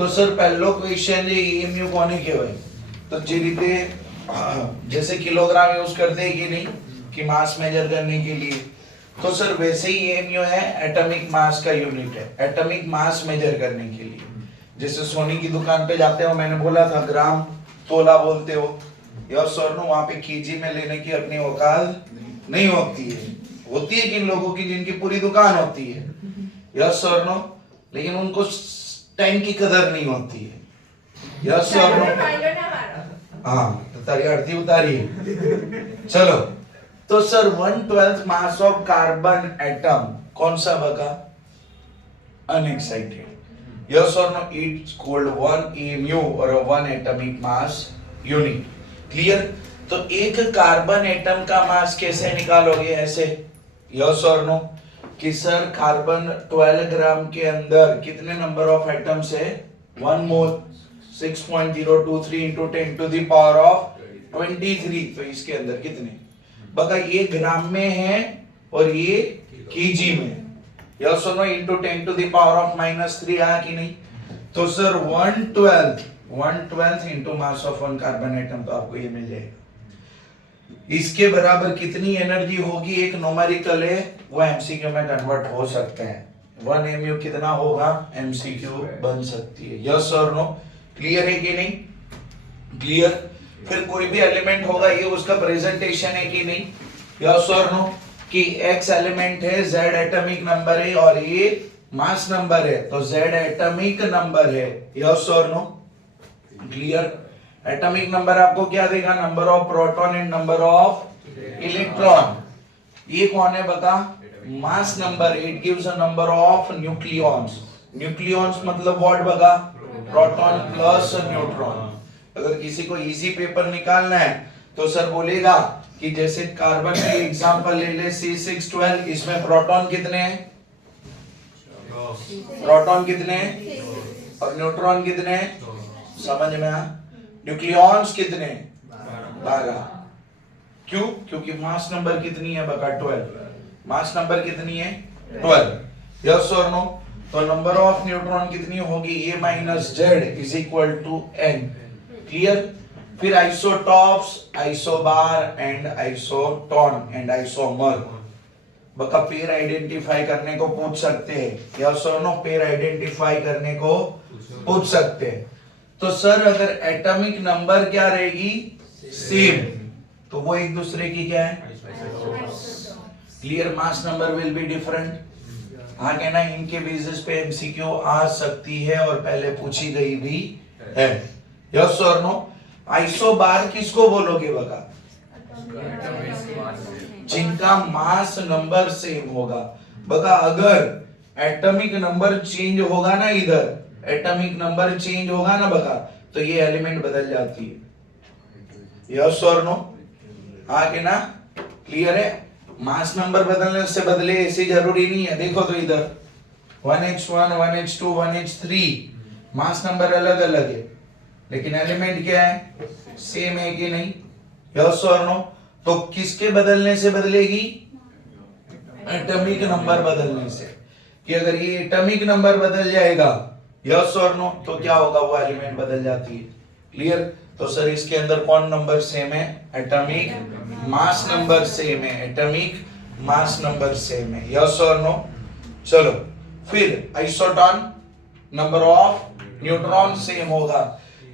તો સર પહેલો ક્વેશ્ચન જે EMU કોને કહેવાય? તો જે રીતે जैसे किलोग्राम यूज करते हैं कि नहीं कि मास मेजर करने के लिए, तो सर वैसे ही EMU है एटॉमिक मास का यूनिट है, एटॉमिक मास मेजर करने के लिए। जैसे सोनी की दुकान पे जाते हो, मैंने बोला था ग्राम तोला बोलते हो, यस और नो, वहां पे केजी में लेने की अपनी औकात नहीं होती है, होती है किन लोगों की जिनकी पूरी दुकान होती है, यस और नो, लेकिन उनको टाइम की कदर नहीं होती है, यस और नो। हाँ तो तारी आरती उतारी। चलो तो sir 1/12 mass of carbon atom कौन सा बका? अनएक्साइटेड, यस और नो, इट्स कॉल्ड 1 EMU और 1 एटॉमिक मास यूनिट। क्लियर? तो एक कार्बन एटम का मास कैसे निकालोगे? ऐसे, यस और नो, कि सर कार्बन 12 ग्राम के अंदर कितने नंबर ऑफ एटम्स है? 1 मोल, 6.023 into 10 to the power of 23। तो इसके अंदर कितने बका? ये ग्राम में है और ये केजी में, यस और no, into 10 to the power of -3 आया कि नहीं? तो sir 1/12 into mass of 1 carbon atom, तो आपको ये मिल जाएगा। इसके बराबर कितनी एनर्जी होगी? एक न्यूमेरिकल है, वो एमसीक्यू में कन्वर्ट हो सकते हैं। 1 MU कितना होगा? एमसीक्यू बन सकती है, यस और नो। क्लियर है कि नहीं? क्लियर? फिर कोई भी एलिमेंट होगा, ये उसका प्रेजेंटेशन है कि नहीं? यस और नो, कि x एलिमेंट है, z एटॉमिक नंबर है और ये मास नंबर है, तो z एटॉमिक नंबर है, यस और नो। क्लियर? एटॉमिक नंबर आपको क्या देगा? Number of proton and number of electron. ये कौन है बता? Mass number. It gives a number of nucleons. Nucleons मतलब व्हाट बगा? Proton plus neutron. अगर किसी को इजी पेपर निकालना है तो सर बोलेगा कि जैसे कार्बन का एग्जांपल ले ले, C612, इसमें प्रोटॉन कितने हैं? प्रोटॉन कितने हैं और न्यूट्रॉन कितने हैं? समझ में आ? न्यूक्लियॉन्स कितने? 12। क्यों? क्योंकि मास नंबर कितनी है बका? 12। मास नंबर कितनी है? 12। यस और नो? तो नंबर ऑफ न्यूट्रॉन कितनी होगी? A minus Z is equal to N। Clear? फिर isotopes, isobar and isotone and isomer. बका पेयर आइडेंटिफाई करने को पूछ सकते हैं, यस और नो, पेयर आइडेंटिफाई करने को पूछ सकते हैं। तो सर अगर एटॉमिक नंबर क्या रहेगी? सेम, तो वो एक दूसरे की क्या है? Clear? Mass number will be different. हाँ कहना, इनके बेसिस पे एमसीक्यू आ सकती है और पहले पूछी गई भी है, यस और नो। आइसोबार किसको बोलोगे बका? जिनका मास नंबर सेम होगा। बका अगर एटॉमिक नंबर चेंज होगा ना, इधर एटॉमिक नंबर चेंज होगा ना बका, तो ये एलिमेंट बदल जाती है, यस और नो। हाँ कहना? क्लियर है? मास नंबर बदलने से बदले ऐसी जरूरी नहीं है। देखो तो इधर 1h1, 1h2, 1h3 mass number अलग अलग है, लेकिन एलिमेंट क्या है? सेम है कि नहीं? यस और नो। तो किसके बदलने से बदलेगी? एटॉमिक नंबर बदलने से। कि अगर ये एटॉमिक नंबर बदल जाएगा, यस और नो, तो क्या होगा? वो एलिमेंट बदल जाती है। क्लियर? तो सर इसके अंदर कौन नंबर सेम है? एटॉमिक मास नंबर सेम है, एटॉमिक मास नंबर सेम है, यस और नो। चलो फिर आइसोटॉन, नंबर ऑफ न्यूट्रॉन सेम होगा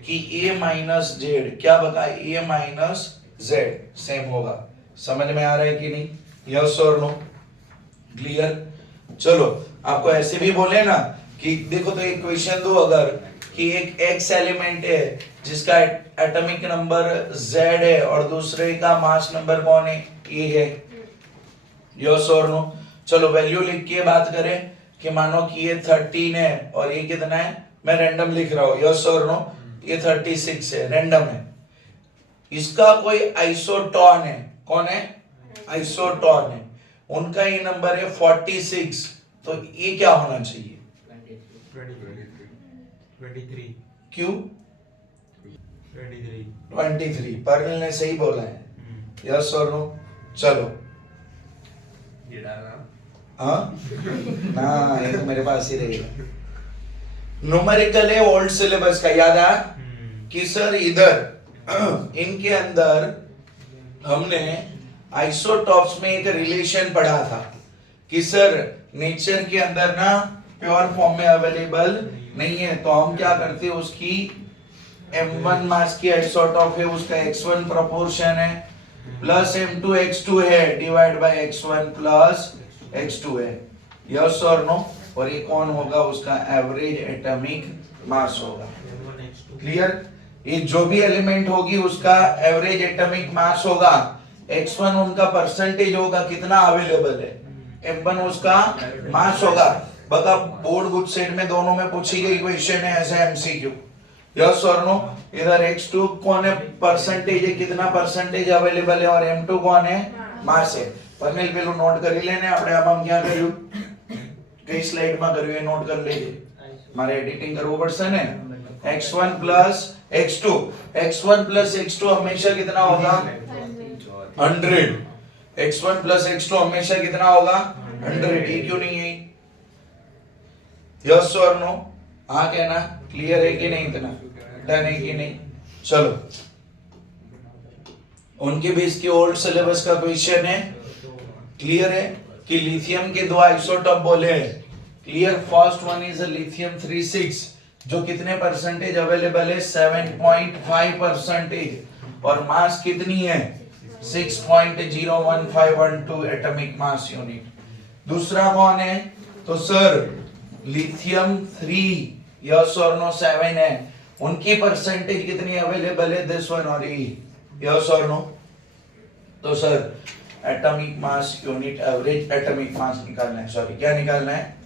कि A माइनस Z, क्या बता? A माइनस Z सेम होगा। समझ में आ रहा है कि नहीं? यस और नो। क्लियर? चलो आपको ऐसे भी बोले ना कि देखो तो एक क्वेश्चन दो, अगर कि एक X एलिमेंट है जिसका एटॉमिक नंबर Z है और दूसरे का मास नंबर कौन है? A है, यस और नो। चलो वैल्यू लिख के बात करें कि मानो कि ये 13 है और ये कितना है? मैं रैंडम लिख रहा हूं, यस और नो। ये 36 है, रैंडम है। इसका कोई आइसोटोन है, कौन है? आइसोटोन है, उनका ये नंबर है 46, तो ये क्या होना चाहिए? 23। क्यों? 23। पर्ल ने सही बोला है, यस और नो। चलो हाँ ना, ये तो मेरे पास ही रहेगा। न्यूमेरिकल है ओल्ड सिलेबस का, याद है कि सर इधर इनके अंदर हमने आइसोटॉप्स में एक रिलेशन पढ़ा था कि सर नेचर के अंदर ना प्योर फॉर्म में अवेलेबल नहीं है, तो हम क्या करते हैं उसकी m1 मास की आइसोटॉप है, उसका x1 प्रोपोर्शन है प्लस m2 x2 है divide by x1 plus x2 है, यस और नो। और ये कौन होगा, उसका एवरेज एटॉमिक मास होगा। क्लियर, ये जो भी एलिमेंट होगी उसका एवरेज एटॉमिक मास होगा, x1 उनका परसेंटेज होगा कितना अवेलेबल है, m1 उसका मास होगा। बता बोर्ड गुड सेट में दोनों में पूछी गई क्वेश्चन है ऐसे एमसीक्यू, यस और नो। इधर x2 कौन है, परसेंटेज है, कितना परसेंटेज अवेलेबल है, और m2 कौन है, मास है। परनेल पेलो नोट कर लेने આપણે આમાં ક્યાં કર્યું, કઈ સ્લાઇડ માં કર્યું એ નોટ કરી લેજે, મારે એડિટિંગ કરવું પડશે ને। x1 plus x2, x1 plus x2 हमेशा कितना होगा 100, x1 plus x2 हमेशा कितना होगा 100, ये क्यों नहीं है, यस और नो। हाँ कहना क्लियर है कि नहीं, इतना डन है कि नहीं। चलो उनके भी इसके ओल्ड सिलेबस का क्वेश्चन है, क्लियर है कि लिथियम के दो आइसोटॉप बोले हैं, clear. First one is lithium 36 जो कितने परसेंटेज अवेलेबल है 7.5% और मास कितनी है 6.01512 एटॉमिक मास यूनिट। दूसरा कौन है, तो सर लिथियम 3 यस और नो 7 है, उनकी परसेंटेज कितनी अवेलेबल है दिस वन और ई, यस और नो। तो sir atomic mass unit average atomic mass निकालना है, सॉरी क्या निकालना है,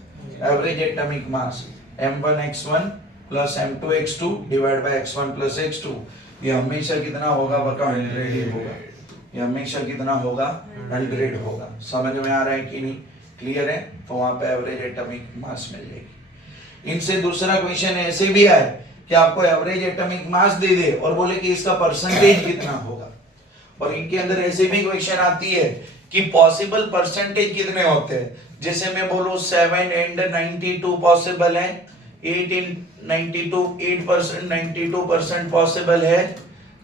average atomic mass m1 x1 plus m2 x2 divide by x1 plus x2, ये हमेशा कितना होगा, बता 100 ही होगा, ये हमेशा कितना होगा 100 होगा। समझ में आ रहा है कि नहीं, क्लियर है। तो वहां पे एवरेज एटॉमिक मास मिल जाएगी। इनसे दूसरा क्वेश्चन ऐसे भी आए कि आपको एवरेज एटॉमिक मास दे दे और बोले कि इसका परसेंटेज कितना होगा, और इनके अंदर ऐसे भी क्वेश्चन आती है कि पॉसिबल परसेंटेज कितने होते हैं, जैसे मैं बोलूं 7 एंड 92 पॉसिबल है, 8 इन 92 8% 92% पॉसिबल है,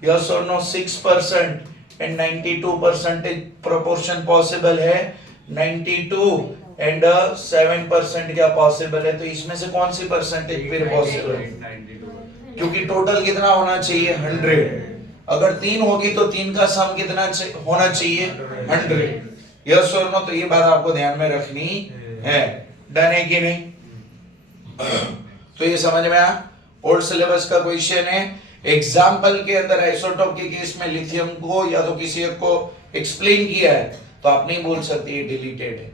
यस और नो। 6% एंड 92% प्रोपोर्शन पॉसिबल है, 92 एंड 7% क्या पॉसिबल है, तो इसमें से कौन सी परसेंटेज फिर पॉसिबल है, क्योंकि टोटल कितना होना चाहिए 100, अगर 3 होगी तो 3 का सम कितना होना चाहिए 100, यस और नो। तो ये बात आपको ध्यान में रखनी है, डन है कि नहीं। तो ये समझ में आया, ओल्ड सिलेबस का क्वेश्चन है। एग्जाम्पल के अंदर आइसोटॉप के केस में लिथियम को या तो किसी एक को एक्सप्लेन किया है तो आप नहीं बोल सकते ये डिलीटेड है,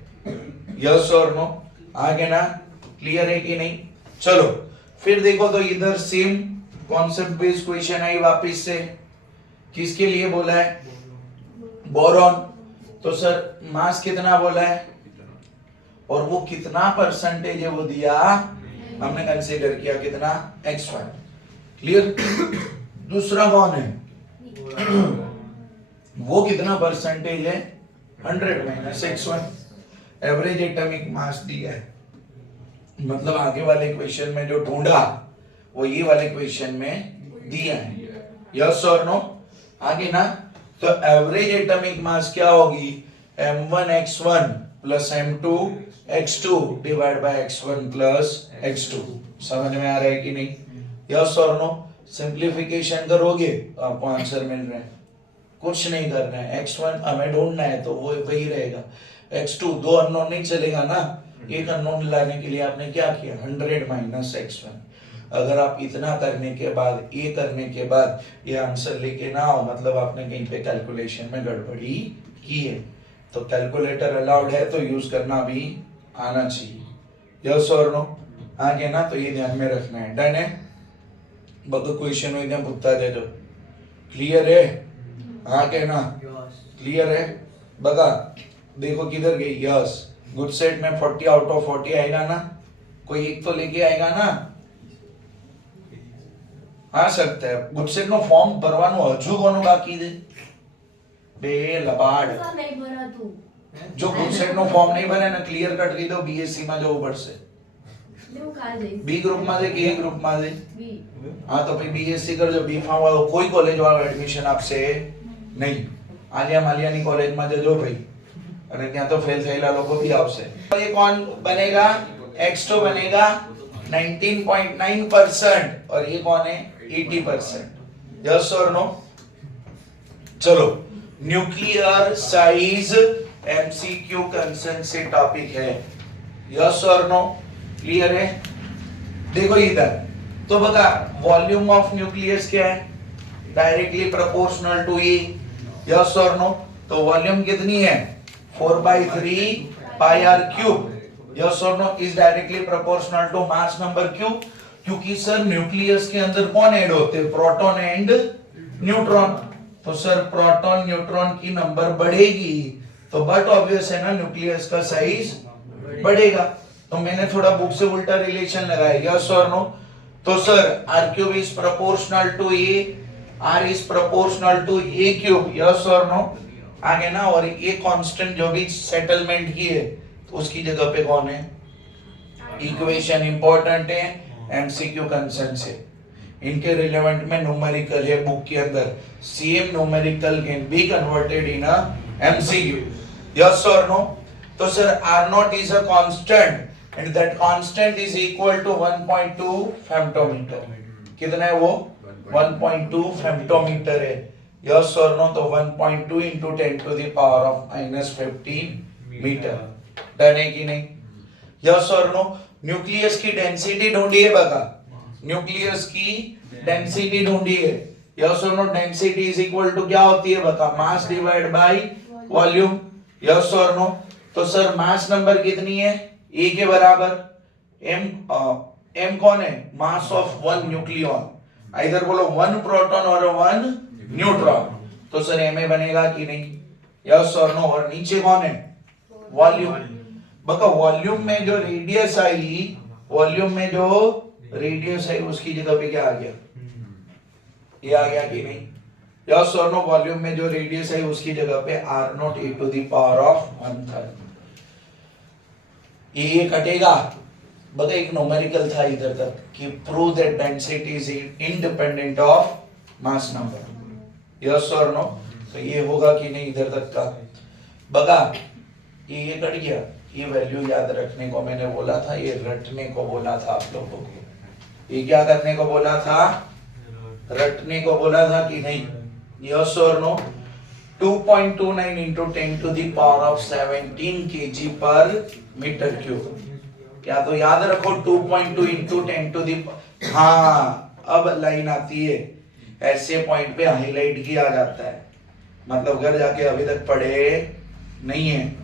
यस और नो। आगे ना क्लियर है कि नहीं। चलो फिर देखो तो इधर same concept based question I वापस से, किसके लिए बोला है, बोरॉन। तो सर मास कितना बोला है और वो कितना परसेंटेज है वो दिया, हमने कंसीडर किया कितना x1, क्लियर। दूसरा कौन है, वो कितना परसेंटेज है 100 minus x1, average atomic mass दिया है, मतलब आगे वाले क्वेश्चन में जो ढूंढा वो ये वाले क्वेश्चन में दिया है, यस और नो। आगे ना तो एवरेज एटॉमिक मास क्या होगी, m1 x1 plus m2 x2 divide by x1 plus x2। समझ में आ रहा है कि नहीं, यस और नो। सिंप्लीफिकेशन करोगे तो आपको आंसर मिल रहा है, कुछ नहीं करना है, x1 हमें ढूंढना है तो वो वही रहेगा, x2 दो अननोन नहीं चलेगा ना, एक अननोन लाने के लिए आपने क्या किया 100 माइनस x1। अगर आप इतना करने के बाद ये करने के बाद ये आंसर लेके ना हो, मतलब आपने कहीं पे कैलकुलेशन में गड़बड़ी की है। तो कैलकुलेटर अलाउड है तो यूज करना भी आना चाहिए, यस और नो। आगे ना तो ये ध्यान में रखना है, डन है। बगो क्वेश्चन में एकदम पुत्ता दे दो, क्लियर है, आगे ना क्लियर है। बगा देखो किधर गई, यस। गुड सेट में 40 आउट ऑफ 40 आएगा ना, कोई एक तो लेके आएगा ना, आ सकता है। गुड सेट નો ફોર્મ ભરવાનું હજુ કોનું બાકી છે બે લબાડ, નહીં ભરાતું જો ગુડ સેટ નો ફોર્મ નહીં ભરે ને ક્લિયર કટ કહી દો બીએસસી માં જવું પડશે, બી ગ્રુપમાં છે કે એ ગ્રુપમાં છે? બી. હા તો પછી બીએસસી કરજો. બી ફાર્મ વાળો કોઈ કોલેજ વાળો એડમિશન આપશે નહીં. આલિયા માલિયાની કોલેજમાં જજો ભાઈ, અને ત્યાં તો ફેલ થયેલા લોકો भी આવશે. तो ये कौन बनेगा? x2 बनेगा 19.9% और ये कौन है 80%. यस और नो? चलो, न्यूक्लियर साइज एमसीक्यू कंसेंट से टॉपिक है. यस और नो? क्लियर है? देखो इधर तो बता, वॉल्यूम ऑफ न्यूक्लियस क्या है? Directly proportional to E. Yes और नो? तो वॉल्यूम कितनी है? 4/3 pi r cube. यस और no? Is directly proportional to mass number cube. क्योंकि सर न्यूक्लियस के अंदर कौन ऐड होते हैं? Proton and neutron. तो सर प्रोटॉन न्यूट्रॉन की नंबर बढ़ेगी तो बट ऑब्वियस है ना, न्यूक्लियस का साइज बढ़ेगा. तो मैंने थोड़ा बुक से उल्टा रिलेशन लगाया. यस और नो? तो sir r cube is proportional to a, r is proportional to a cube. Yes और नो? आगे ना, और ये कांस्टेंट जो भी सेटलमेंट की है तो उसकी जगह पे कौन है? इक्वेशन इंपॉर्टेंट है एमसीक्यू कंसेंट से. इनके रिलेवेंट में न्यूमेरिकल है बुक के अंदर. Same numerical can be converted in a MCQ. Yes और नो? तो sir r naught is a constant and that constant is equal to 1.2 femtometer. कितना है वो? 1.2 femtometer है. यस और नो? तो 1.2 into 10 to the power of -15 metre. Done है कि नहीं? यस और नो? न्यूक्लियस की डेंसिटी ढूंढी है बता. न्यूक्लियस की डेंसिटी ढूंढी है. यस और no? Density is equal to क्या होती है बता? Mass divide by volume. Yes और नो? तो सर मास नंबर कितनी है? ए के बराबर. m कौन है? Mass of one nucleon. इधर बोलो वन प्रोटॉन और वन न्यूट्रॉन. तो सर m बनेगा कि नहीं? यस और नो? और नीचे कौन है? वॉल्यूम. बका वॉल्यूम में जो रेडियस आई, वॉल्यूम में जो रेडियस आई उसकी जगह पे क्या आ गया? ये आ गया कि नहीं? यस और नो? वॉल्यूम में जो रेडियस आई उसकी जगह पे r naught e to the power of 1/3. ये कटेगा. बता, एक न्यूमेरिकल था इधर तक कि prove that density is independent of mass number. Yes और नो? तो ये होगा कि नहीं इधर तक का? बगा, ये कट गया. ये वैल्यू याद रखने को मैंने बोला था, ये रटने को बोला था आप लोगों को. ये क्या करने को बोला था? रटने को बोला था कि नहीं? यस और no? 2.29 into 10 to the power of 17 kg per meter cube. क्या तो याद रखो 2.2 into 10 to the, हाँ अब लाइन आती है. ऐसे पॉइंट पे हाईलाइट किया जाता है, मतलब घर जाके अभी तक पढ़े नहीं है.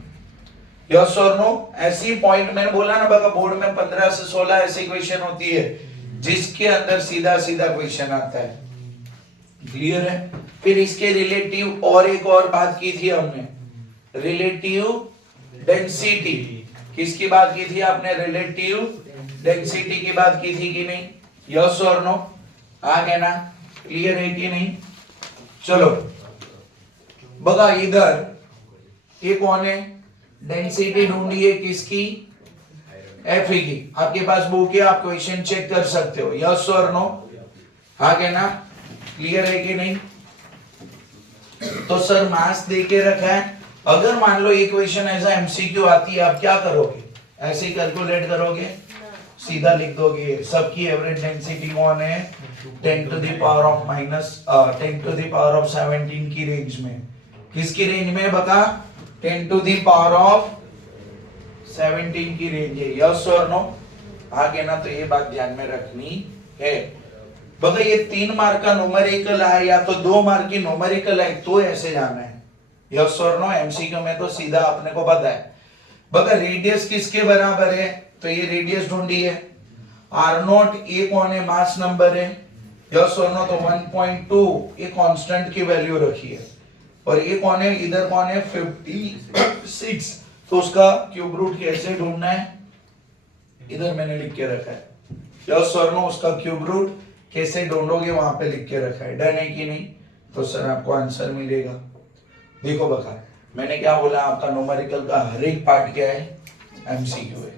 यस और नो? ऐसी पॉइंट मैंने बोला ना बका, बोर्ड में 15 से 16 ऐसी क्वेश्चन होती है जिसके अंदर सीधा सीधा क्वेश्चन आता है. क्लियर है? फिर इसके रिलेटिव और एक और बात की थी हमने, रिलेटिव डेंसिटी. किसकी बात की थी आपने? रिलेटिव डेंसिटी की बात की थी कि नहीं? यस और नो? आ गया ना? क्लियर है कि नहीं? चलो बगा, इधर ये कौन है? डेंसिटी ढूंढी है किसकी? Fe की. आपके पास बुक है, आप क्वेश्चन चेक कर सकते हो. यस और नो? आ गया ना? क्लियर है कि नहीं? तो सर मास दे के रखा है. अगर मान लो एक क्वेश्चन ऐसा एमसीक्यू आती है, आप क्या करोगे? ऐसे ही कैलकुलेट करोगे? सीधा लिख दोगे सबकी एवरेज डेंसिटी कौन है? 10 to the power of -10 to the power of 17 की रेंज में. किसकी रेंज में बता? 10 to the power of 17 की रेंज है. यस और नो? आगे ना? तो ये बात ध्यान में रखनी है. बता, ये 3 मार्क का न्यूमेरिकल है या तो 2 मार्क की न्यूमेरिकल है, तो ऐसे जाना है. यस और नो? एमसीक्यू में तो सीधा अपने को पता है. बता, रेडियस किसके बराबर है? तो ये रेडियस ढूंढी है. r नॉट ये कौन है? मास नंबर है. यस और नो? तो 1.2 ये कांस्टेंट की वैल्यू रखी है. और ये कौन है? इधर कौन है? 56. तो उसका क्यूब रूट कैसे ढूंढना है? इधर मैंने लिख के रखा है. यस और नो? उसका क्यूब रूट कैसे ढूंढोगे वहां पे लिख के रखा है. डन है कि नहीं? तो सर आपको आंसर मिलेगा. देखो बका, मैंने क्या बोला? आपका न्यूमेरिकल का हर एक पार्ट क्या है? एमसीक्यू है.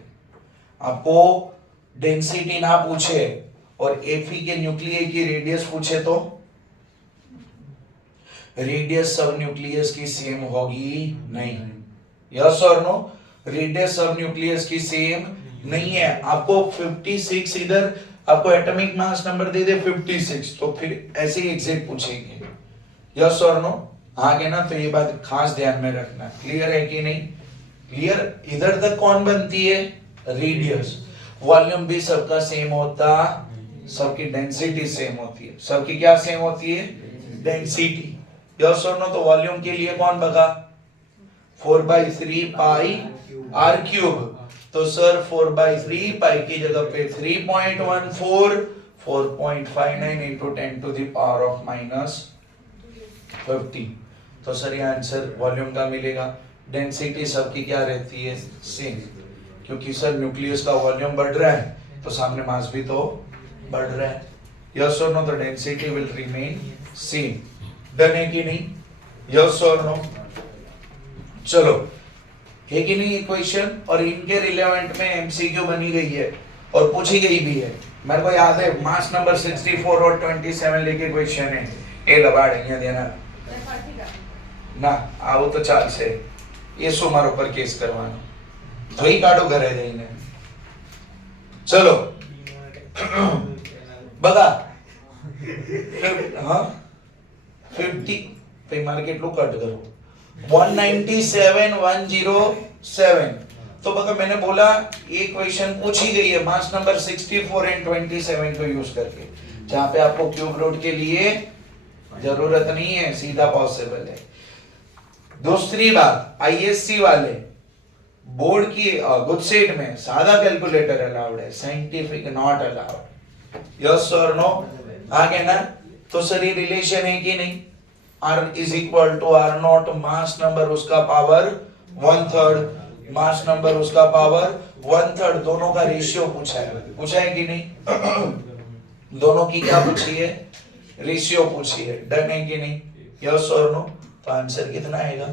आपको डेंसिटी ना पूछे और Fe के न्यूक्लियस की रेडियस पूछे तो रेडियस सब न्यूक्लियस की सेम होगी नहीं। यस और नो? रेडियस सब न्यूक्लियस की सेम नहीं है। आपको 56 इधर आपको एटॉमिक मास नंबर दे दे 56, तो फिर ऐसे ही एग्जैक्ट पूछेंगे। यस और नो? आगे ना, तो ये बात खास ध्यान में रखना। क्लियर है कि नहीं? क्लियर? इधर तक कौन बनती है? रेडियस। वॉल्यूम भी सबका सेम होता, सबकी डेंसिटी सेम होती है। सबकी क्या सेम होती है? डेंसिटी। यस और नो? तो वॉल्यूम के लिए कौन बगा? 4/3 पाई r क्यूब। तो सर 4/3 पाई की जगह पे 3.14 4.59 into 10⁻⁻50। तो सर ये आंसर वॉल्यूम का मिलेगा। डेंसिटी सबकी क्या रहती है? सेम। क्योंकि सर न्यूक्लियस का वॉल्यूम बढ़ रहा है तो सामने मास भी तो बढ़ रहा है। यस और नो? तो density will remain same. Done है कि नहीं? यस और नो? चलो, है कि नहीं ये क्वेश्चन? और इनके रिलेवेंट में एमसीक्यू बनी गई है और पूछी गई भी है। मेरे को याद है मास नंबर 64 और 27 लेके क्वेश्चन है। ए दबाड़ અહીંયા દેના ના આવો તો ચાલશે। એ શું મારો પર કેસ કરવાનો? ધોઈ કાઢો ઘરે જઈને। ચલો બગા હા 50 ભાઈ મારે કેટલું કટ કરું? 197,107। तो बगा मैंने बोला ये क्वेश्चन पूछी गई है मास नंबर 64 एंड 27 को यूज करके, जहां पे आपको क्यूब रूट के लिए जरूरत नहीं है, सीधा पॉसिबल है। दूसरी बात, आईएससी वाले बोर्ड की गुडसेट में सादा कैलकुलेटर अलाउड है, साइंटिफिक नॉट अलाउड। यस और नो? आगे ना, तो सर ये रिलेशन है कि नहीं? R is equal to R0, mass number उसका पावर 1/3, मास नंबर उसका पावर 1/3, दोनों का रेशियो पूछा है कि नहीं? दोनों की क्या पूछी है? रेशियो पूछी है। डन है कि नहीं? यस और नो? तो आंसर कितना आएगा?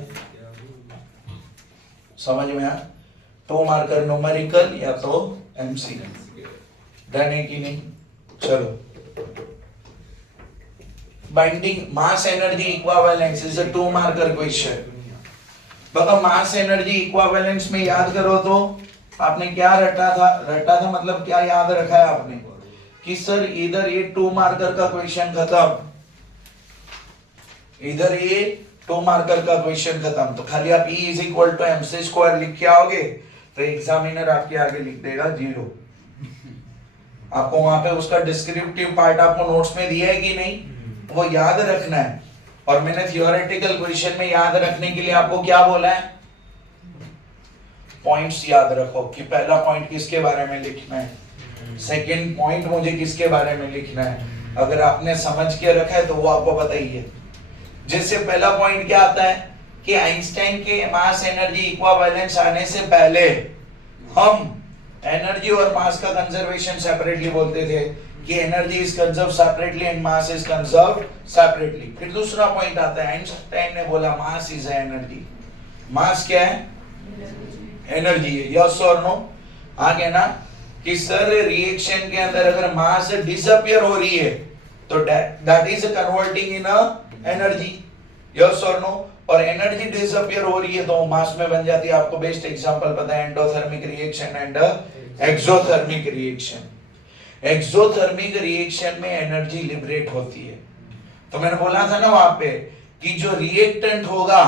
समझ में आ? 2 मार्कर न्यूमेरिकल या तो एमसीक्यू। डन है कि नहीं? चलो, binding mass energy equivalence is a 2 marker question. बगा मास एनर्जी इक्विवेलेंस में याद करो तो आपने क्या रटा था मतलब क्या याद रखा है आपने कि सर इधर ये 2 मार्कर का क्वेश्चन खत्म, इधर ये 2 मार्कर का क्वेश्चन खत्म। तो खाली आप E is equal to mc² लिख के आओगे तो एग्जामिनर आपके आगे लिख देगा 0। आपको वहां पे उसका डिस्क्रिप्टिव पार्ट आपको नोट्स में दिया है कि नहीं? वो याद रखना है। और मैंने थियोरेटिकल क्वेश्चन में याद रखने के लिए आपको क्या बोला है? पॉइंट्स याद रखो कि पहला पॉइंट किसके बारे में लिखना है, सेकंड पॉइंट मुझे किसके बारे में लिखना है। अगर आपने समझ के रखा है तो वो आपको पता ही है। जैसे पहला पॉइंट क्या आता है कि आइंस्टाइन के मास एनर्जी इक्विवेलेंस आने से पहले हम एनर्जी और मास का कंजर्वेशन सेपरेटली बोलते थे कि energy is conserve separately and mass is conserve separately. फिर दूसरा पॉइंट आता है, आइंस्टाइन ने बोला मास इज एनर्जी। मास क्या है? एनर्जी है। यस और नो? आगे ना कि सर रिएक्शन के अंदर अगर मास डिसअपियर हो रही है तो that is converting in energy. Yes और नो? और एनर्जी डिसअपियर हो रही है तो मास में बन जाती है। आपको बेस्ट एग्जांपल पता है, endothermic reaction and exothermic reaction. Exothermic reaction में एनर्जी लिबरेट होती है। तो मैंने बोला था ना वहां पे कि जो रिएक्टेंट होगा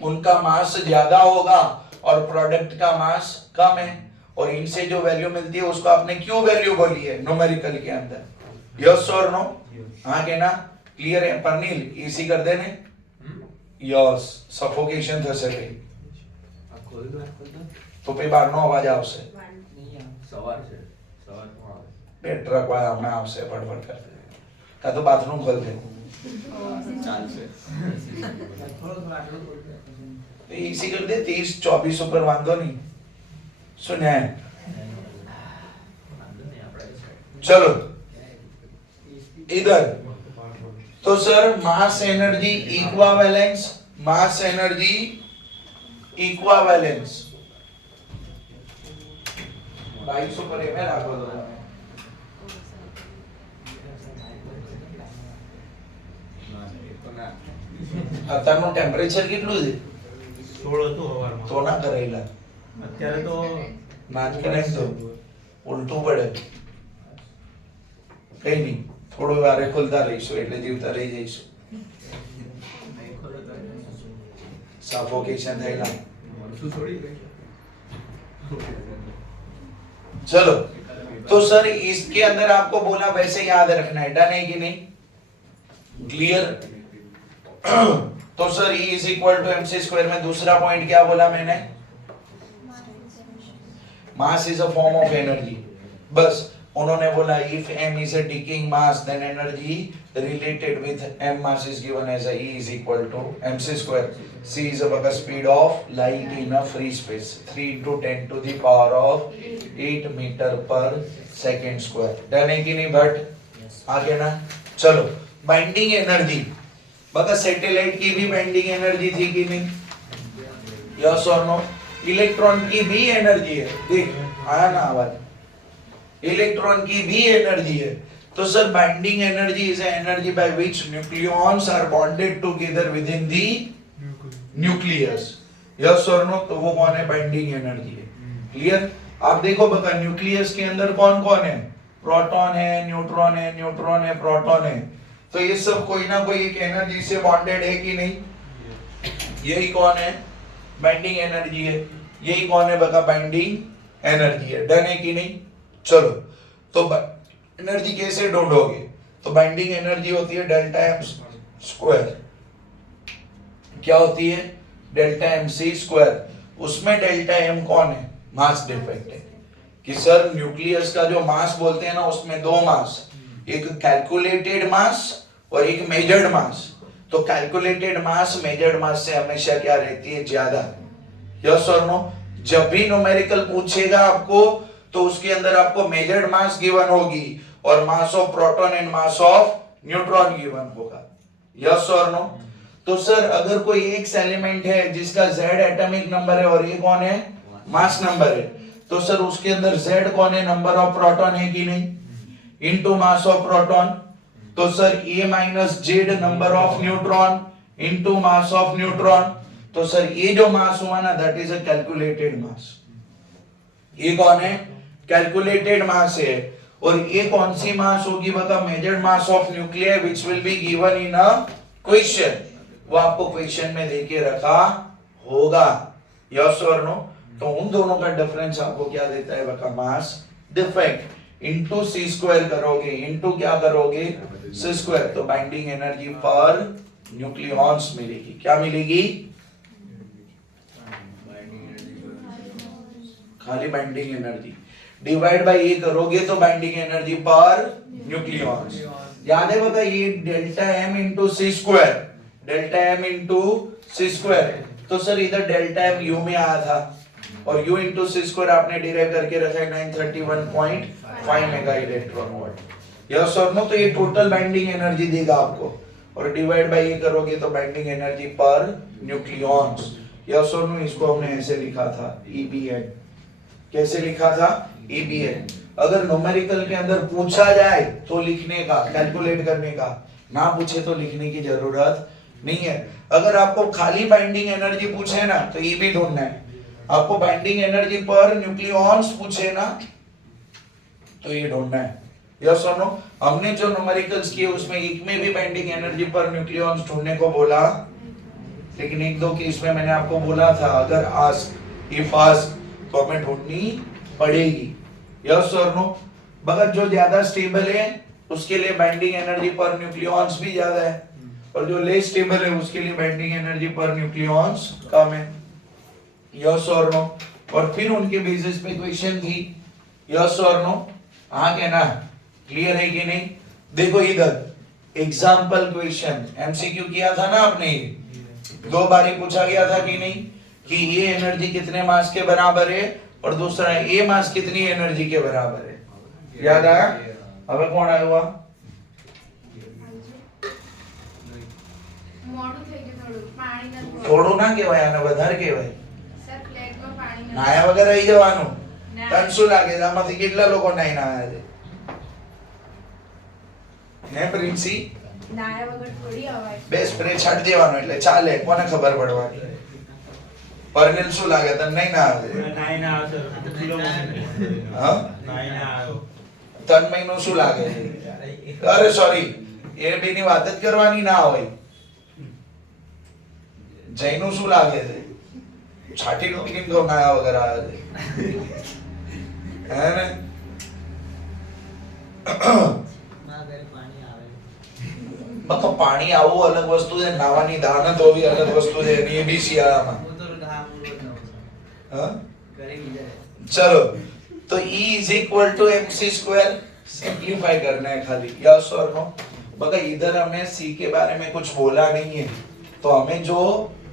उनका मास ज्यादा होगा और प्रोडक्ट का मास कम है, और इनसे जो वैल्यू मिलती है उसको आपने क्यू वैल्यू बोली है न्यूमेरिकल के अंदर। यस और नो? आगे ना क्लियर है? परनील इसी कर देने। यस, सफोकेशन થશે ભાઈ તો પછી બહારનો અવાજ આવશે। સવાર છે, સવારનો આવે બે ટ્રક વાળા હમણાં આવશે ફટફટ કરશે, કાં તો બાથરૂમ ખોલ દે ચાલશે। इसी कर दे 30 24 ऊपर वांधो नहीं। सुने चलो इधर तो sir mass energy equivalence, mass energy equivalence 250 પર એમે રાખો તો તમે અત્યારનું ટેમ્પરેચર કેટલું છે 16 હતું હવારમાં. તો ના કરાયેલા અત્યારે તો ના કરાય તો ઉલટું પડે કઈ નહીં થોડું વારે ખોલતા રહીશું એટલે જીવતા રહી જઈશું સફોકેશન થયેલા શું છોડી ગઈ? चलो तो सर इसके अंदर आपको बोला वैसे याद रखना है डन है कि नहीं क्लियर तो sir E is equal to mc square में दूसरा पॉइंट क्या बोला मैंने mass is a form of energy बस उन्होंने बोला if m is a decaying mass then energy related with m mass is given as a E is equal to mc square c is a speed of light in a free space 3 into 10 to the power of 8 meter per second square done है कि नहीं but आगे ना चलो binding energy बता satellite की भी binding energy थी कि नहीं यस और नो इलेक्ट्रॉन की भी एनर्जी है देख आया ना आवाज इलेक्ट्रॉन की भी एनर्जी है तो sir binding energy is energy by which nucleons are bonded together within the nucleus yes और नो तो वो कौन है बाइंडिंग एनर्जी है क्लियर आप देखो बता न्यूक्लियस के अंदर कौन कौन है प्रोटॉन है न्यूट्रॉन है न्यूट्रॉन है प्रोटॉन है तो ये सब कोई ना कोई एक एनर्जी से बॉन्डेड है कि नहीं यही कौन है बाइंडिंग एनर्जी है यही कौन है बता बाइंडिंग एनर्जी है डन है कि नहीं चलो तो एनर्जी कैसे ढूंढोगे तो बाइंडिंग एनर्जी होती है डेल्टा एम स्क्वायर क्या होती है डेल्टा एम सी स्क्वायर उसमें डेल्टा एम कौन है मास डिफेक्ट है कि सर न्यूक्लियस का जो मास बोलते हैं ना उसमें दो मास एक कैलकुलेटेड मास और एक मेजर्ड मास तो कैलकुलेटेड मास मेजर्ड मास से हमेशा क्या रहती है ज्यादा यस और नो जब भी न्यूमेरिकल पूछेगा आपको तो उसके अंदर आपको मेजर्ड मास गिवन होगी और मास of proton and mass of neutron given होगा यस और नो तो सर अगर कोई एक एलिमेंट है जिसका z एटॉमिक नंबर है और ये कौन है मास नंबर है तो सर उसके अंदर z कौन है नंबर ऑफ प्रोटॉन है कि नहीं इनटू मास ऑफ प्रोटॉन तो sir a minus Z number of neutron into mass of neutron तो सर ये जो मास हुआ ना दैट इज अ कैलकुलेटेड मास ये कौन है कैलकुलेटेड मास है और ये कौन सी मास होगी बता measured mass of nuclear which will be given in a question वो आपको क्वेश्चन में देके रखा होगा यस और नो तो उन दोनों का डिफरेंस आपको क्या देता है बता मास डिफेक्ट इनटू सी स्क्वायर करोगे इनटू क्या करोगे सी स्क्वायर तो बाइंडिंग एनर्जी पर न्यूक्लियॉन्स मिलेगी क्या मिलेगी खाली बाइंडिंग एनर्जी डिवाइड बाय ए करोगे तो बाइंडिंग एनर्जी पर न्यूक्लियॉन्स याद है बता ये delta M into C square delta M into C square तो सर इधर डेल्टा एम यू में आया था और u इंटू सी स्क्वायर आपने डिराइव करके रखा है 931.5 मेगा इलेक्ट्रॉन वोल्ट यस और नो तो ये टोटल बाइंडिंग एनर्जी देगा आपको और डिवाइड बाय ये करोगे तो बाइंडिंग एनर्जी पर न्यूक्लियॉन्स यस और नो इसको हमने ऐसे लिखा था EBN कैसे लिखा था EBN अगर न्यूमेरिकल के अंदर पूछा जाए तो लिखने का कैलकुलेट करने का ना पूछे तो लिखने की जरूरत नहीं है अगर आपको खाली बाइंडिंग एनर्जी पूछे ना तो ये भी ढूंढना है आपको बाइंडिंग एनर्जी पर न्यूक्लियॉन्स पूछे ना तो ये ढूंढना है यस और नो हमने जो न्यूमेरिकल्स किए उसमें एक में भी बाइंडिंग एनर्जी पर न्यूक्लियॉन्स ढूंढने को बोला लेकिन एक दो केस में मैंने आपको बोला था अगर आस्क इफ आस्क तो हमें ढूंढनी पड़ेगी यस और नो मगर जो ज्यादा स्टेबल है उसके लिए बाइंडिंग एनर्जी पर न्यूक्लियॉन्स भी ज्यादा है और जो लेस स्टेबल है उसके लिए बाइंडिंग एनर्जी पर न्यूक्लियॉन्स कम है यस और नो और फिर उनके बेसिस पे क्वेश्चन थी यस और नो हाँ क्या ना क्लियर है कि नहीं देखो इधर एग्जाम्पल क्वेश्चन एमसीक्यू किया था ना आपने दो बार ही पूछा गया था कि नहीं कि ये एनर्जी कितने मास के बराबर है और दूसरा ये मास कितनी एनर्जी के बराबर है याद आया अब कौन आया हुआ થોડું ના કહેવાય આને વધારે કહેવાય નાયા વગર આવી જવાનું તન શું લાગે છે આમાંથી કેટલા લોકો 9 આયા છે ને પ્રિન્સી નાયા વગર થોડી અવાય. બે સ્પ્રે છાડી દેવાનો એટલે ચાલે કોને ખબર પડવાની પરનેલ શું લાગે તને નહીં ના આવે નાઈ ના આવે સર કિલો હા નાઈ ના આવ્યો તન મહિનો શું લાગે છે અરે સોરી એ બેની વાત જ કરવાની ના હોય જયનું શું લાગે છે છાટી નો કેમ તો નાયા વગર આવે છે હે ને બકા પાણી આવું અલગ વસ્તુ છે નાવાની દાનત હોવી અલગ વસ્તુ છે એ બી શિયાળામાં हाँ? चलो तो E is equal to mc square simplify करना है खाली यस और नो बगा इधर हमने c के बारे में कुछ बोला नहीं है तो हमें जो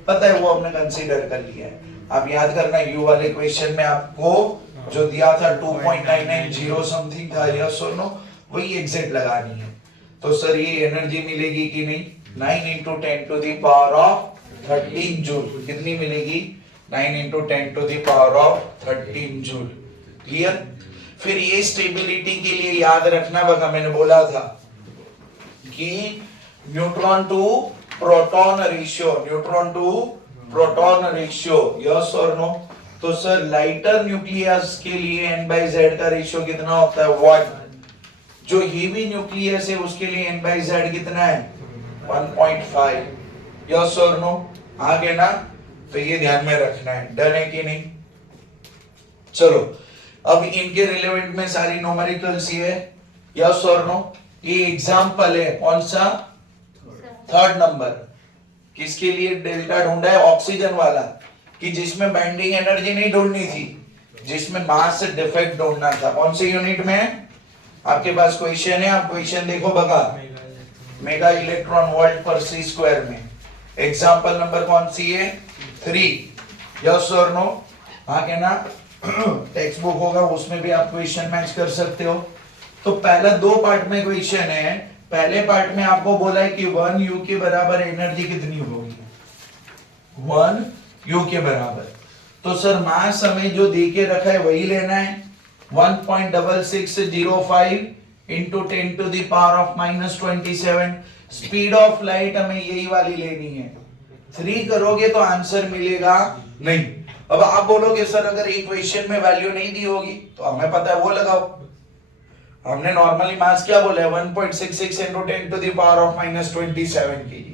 पता है वो हमने कंसीडर कर लिया है आप याद करना u वाले क्वेश्चन में आपको जो दिया था 2.990 समथिंग था यस और नो वही एग्जैक्ट लगानी है तो सर ये एनर्जी मिलेगी कि नहीं 9 into 10 to the power of 13 joule कितनी मिलेगी 9 into 10 to the power of 13 joule clear फिर ये स्टेबिलिटी के लिए याद रखना बगा मैंने बोला था कि neutron to proton ratio yes और नो तो सर लाइटर न्यूक्लियस के लिए n/z का रेशियो कितना होता है 1 जो हेवी न्यूक्लियस है उसके लिए n/z कितना है 1.5 यस और नो आगे ना तो ये ध्यान में रखना है डन है कि नहीं चलो अब इनके रिलेवेंट में सारी न्यूमेरिकल्स ये है यस और नो ये एग्जांपल है कौन सा थर्ड नंबर किसके लिए डेल्टा ढूंढा है ऑक्सीजन वाला कि जिसमें बाइंडिंग एनर्जी नहीं ढूंढनी थी जिसमें मास डिफेक्ट ढूंढना था कौन से यूनिट में आपके पास क्वेश्चन है आप क्वेश्चन देखो बगा मेगा इलेक्ट्रॉन वोल्ट पर सी स्क्वायर में एग्जांपल नंबर कौन सी है 3 यस और नो हाँ के ना टेक्स्ट बुक होगा उसमें भी आप क्वेश्चन मैच कर सकते हो तो पहला दो पार्ट में क्वेश्चन है पहले पार्ट में आपको बोला है कि 1 U के बराबर एनर्जी कितनी होगी 1 U के बराबर तो सर मास हमें जो दे के रखा है वही लेना है 1.6605 into 10 to the power of -27 speed of light हमें यही वाली लेनी है 3 करोगे तो आंसर मिलेगा नहीं अब आप बोलोगे सर अगर इक्वेशन में वैल्यू नहीं दी होगी तो हमें पता है वो लगाओ हमने नॉर्मली मास क्या बोला है 1.66 into 10 to the power of -27 kg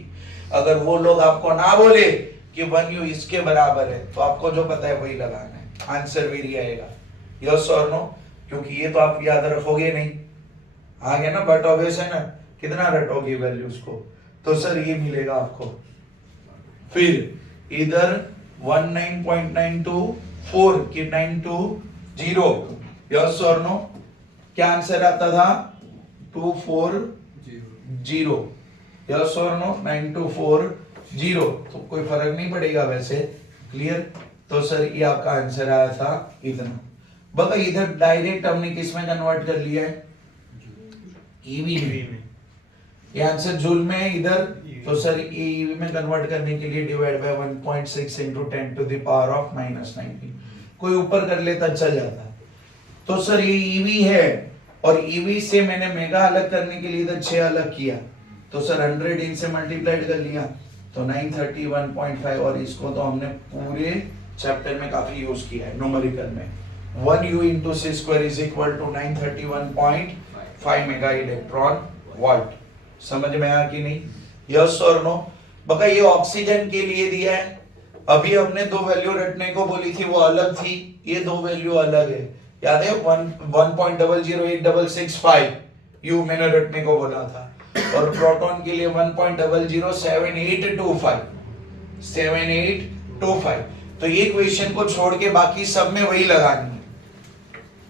अगर वो लोग आपको ना बोले कि 1 U इसके बराबर है तो आपको जो पता है वही लगाना है आंसर वही आएगा यस और नो क्योंकि ये तो आप याद रखोगे नहीं आगे ना बट ऑब्वियस है ना कितना रटोगे वैल्यूज को तो सर ये मिलेगा आपको फिर इधर 19.924 की 920 यस और नो क्या आंसर आता था 240 यस और नो 9240 तो कोई फर्क नहीं पड़ेगा वैसे क्लियर तो सर ये आपका आंसर आया था इतना बता इधर डायरेक्ट हमने किस में कन्वर्ट कर लिया है ईवी में ये आंसर जूल में है इधर तो सर ईवी में कन्वर्ट करने के लिए divide by 1.6 into 10 to the power of -19 कोई ऊपर कर लेता चल जाता तो सर ये ईवी है और ईवी से मैंने मेगा अलग करने के लिए इधर 6 अलग किया तो सर 100 इनसे मल्टीप्लाइड कर लिया तो 931.5 और इसको तो हमने पूरे चैप्टर में काफी यूज किया है न्यूमेरिकल में 1 U into c square is equal to 931.5 mega electron volt समझ में आया कि नहीं यस और नो बका ये ऑक्सीजन के लिए दिया है अभी हमने दो वैल्यू रटने को बोली थी वो अलग थी ये दो वैल्यू अलग है याद है 1.008665 U मैंने रटने को बोला था और प्रोटॉन के लिए 1.007825 तो ये क्वेश्चन को छोड़ के बाकी सब में वही लगानी है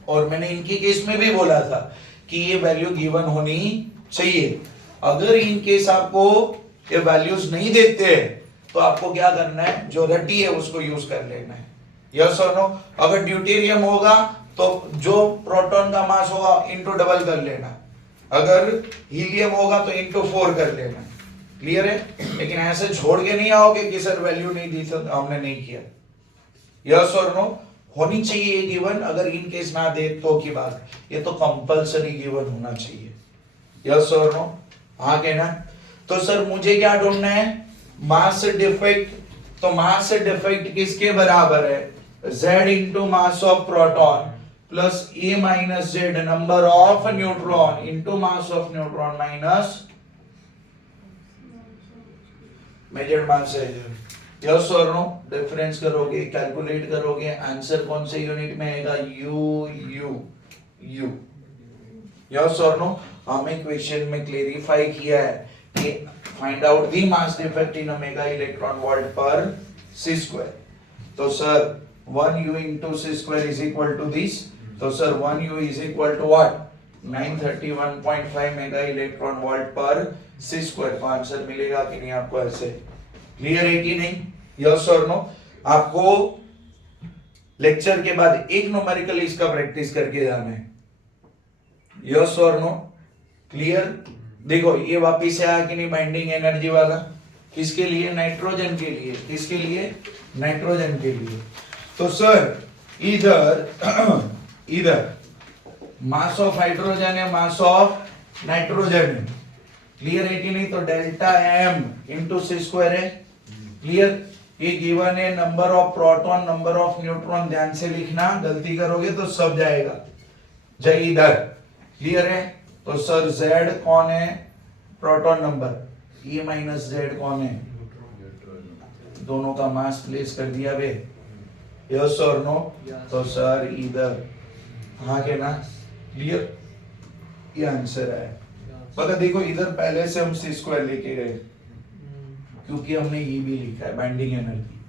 और मैंने इनके केस में भी बोला था कि ये वैल्यू गिवन होनी चाहिए अगर इन केस आपको ये वैल्यूज नहीं देते हैं तो आपको क्या करना है जो रटी है उसको यूज कर लेना है यस और नो अगर ड्यूटेरियम होगा तो जो प्रोटॉन का मास होगा इनटू डबल कर लेना अगर हीलियम होगा तो इनटू 4 कर लेना क्लियर है लेकिन ऐसे छोड़ के नहीं आओगे कि सर वैल्यू नहीं दी तो हमने नहीं किया यस और नो होनी चाहिए गिवन, अगर इन केस ना दे तो की बात, ये तो कंपलसरी गिवन होना चाहिए। यस और नो? हाँ कहना। तो सर मुझे क्या ढूंढना है? Mass defect. तो मास डिफेक्ट किसके बराबर है? z into mass of proton plus a minus z number of neutron into mass of neutron minus measured mass है। यस और नो? डिफरेंस करोगे, कैलकुलेट करोगे, आंसर कौन से यूनिट में आएगा? यू। यस और नो? हमें क्वेश्चन में क्लेरिफाई किया है कि find out the mass defect in omega electron volt पर c स्क्वायर। तो sir 1u into c square is equal to this, तो sir 1u is equal to what? 931.5 mega electron volt पर c square. तो answer मिलेगा कि नहीं आपको? ऐसे क्लियर है कि नहीं? यस और नो? आपको लेक्चर के बाद एक न्यूमेरिकल इसका प्रैक्टिस करके जाना है। यस और नो? क्लियर? देखो ये वापिस आया कि नहीं बाइंडिंग एनर्जी वाला? किसके लिए? नाइट्रोजन के लिए। किसके लिए? नाइट्रोजन के लिए। तो सर इधर मास ऑफ हाइड्रोजन है, मास ऑफ नाइट्रोजन है। क्लियर है कि नहीं? तो delta m into C square है। क्लियर? ये गिवन है number of proton, number of neutron. ध्यान से लिखना, गलती करोगे तो सब जाएगा। जय इधर। क्लियर है? तो सर z कौन है? Proton number. e minus z कौन है? दोनों का मास प्लेस कर दिया बे। यस और नो? तो सर इधर। हाँ के ना? क्लियर? ये आंसर है। बता देखो इधर पहले से हम सी स्क्वायर लेके गए क्योंकि हमने ये भी लिखा है बाइंडिंग एनर्जी।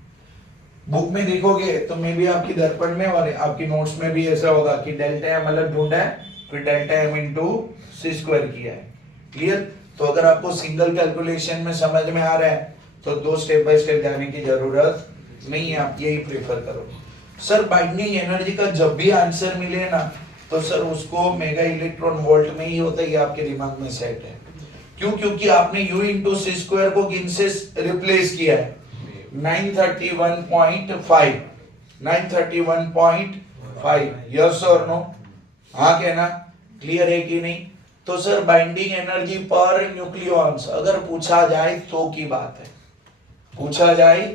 बुक में देखोगे तो मे भी आपकी दर्पण में और आपकी नोट्स में भी ऐसा होगा कि डेल्टा एम अलग ढूंढा है, फिर delta M into C square किया है। क्लियर? तो अगर आपको सिंगल कैलकुलेशन में समझ में आ रहा है तो दो स्टेप बाय स्टेप जाने की जरूरत नहीं है, आप यही प्रेफर करो। सर बाइंडिंग एनर्जी का जब भी आंसर मिले ना तो सर उसको मेगा इलेक्ट्रॉन वोल्ट में ही होता है, ये आपके दिमाग में सेट है। क्यों? क्योंकि आपने u इंटू सी स्क्वायर को किन से रिप्लेस किया है? 931.5। 931.5। यस और नो? हाँ कहना। क्लियर है कि नहीं? तो सर बाइंडिंग एनर्जी पर न्यूक्लियॉन्स अगर पूछा जाए तो की बात है, पूछा जाए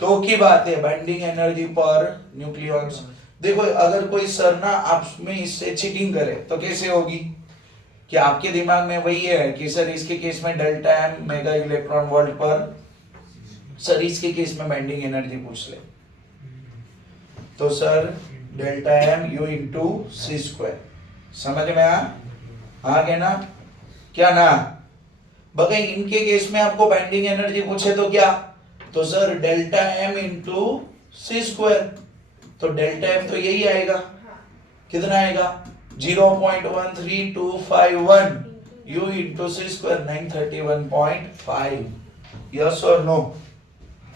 तो की बात है। बाइंडिंग एनर्जी पर न्यूक्लियॉन्स। देखो अगर कोई सर ना आप में इससे चीटिंग करे तो कैसे होगी? कि आपके दिमाग में वही है कि सर इसके केस में delta M mega electron volt पर, सर इसके केस में बाइंडिंग एनर्जी पूछ ले तो sir delta M U into C square. समझ में आ? हाँ क्या ना? क्या ना? बगे इनके केस में आपको बाइंडिंग एनर्जी पूछे तो क्या? तो sir delta M into C square. तो डेल्टा एम तो यही आएगा। कितना आएगा? 0.13251 u into C square 931.5। Yes और नो?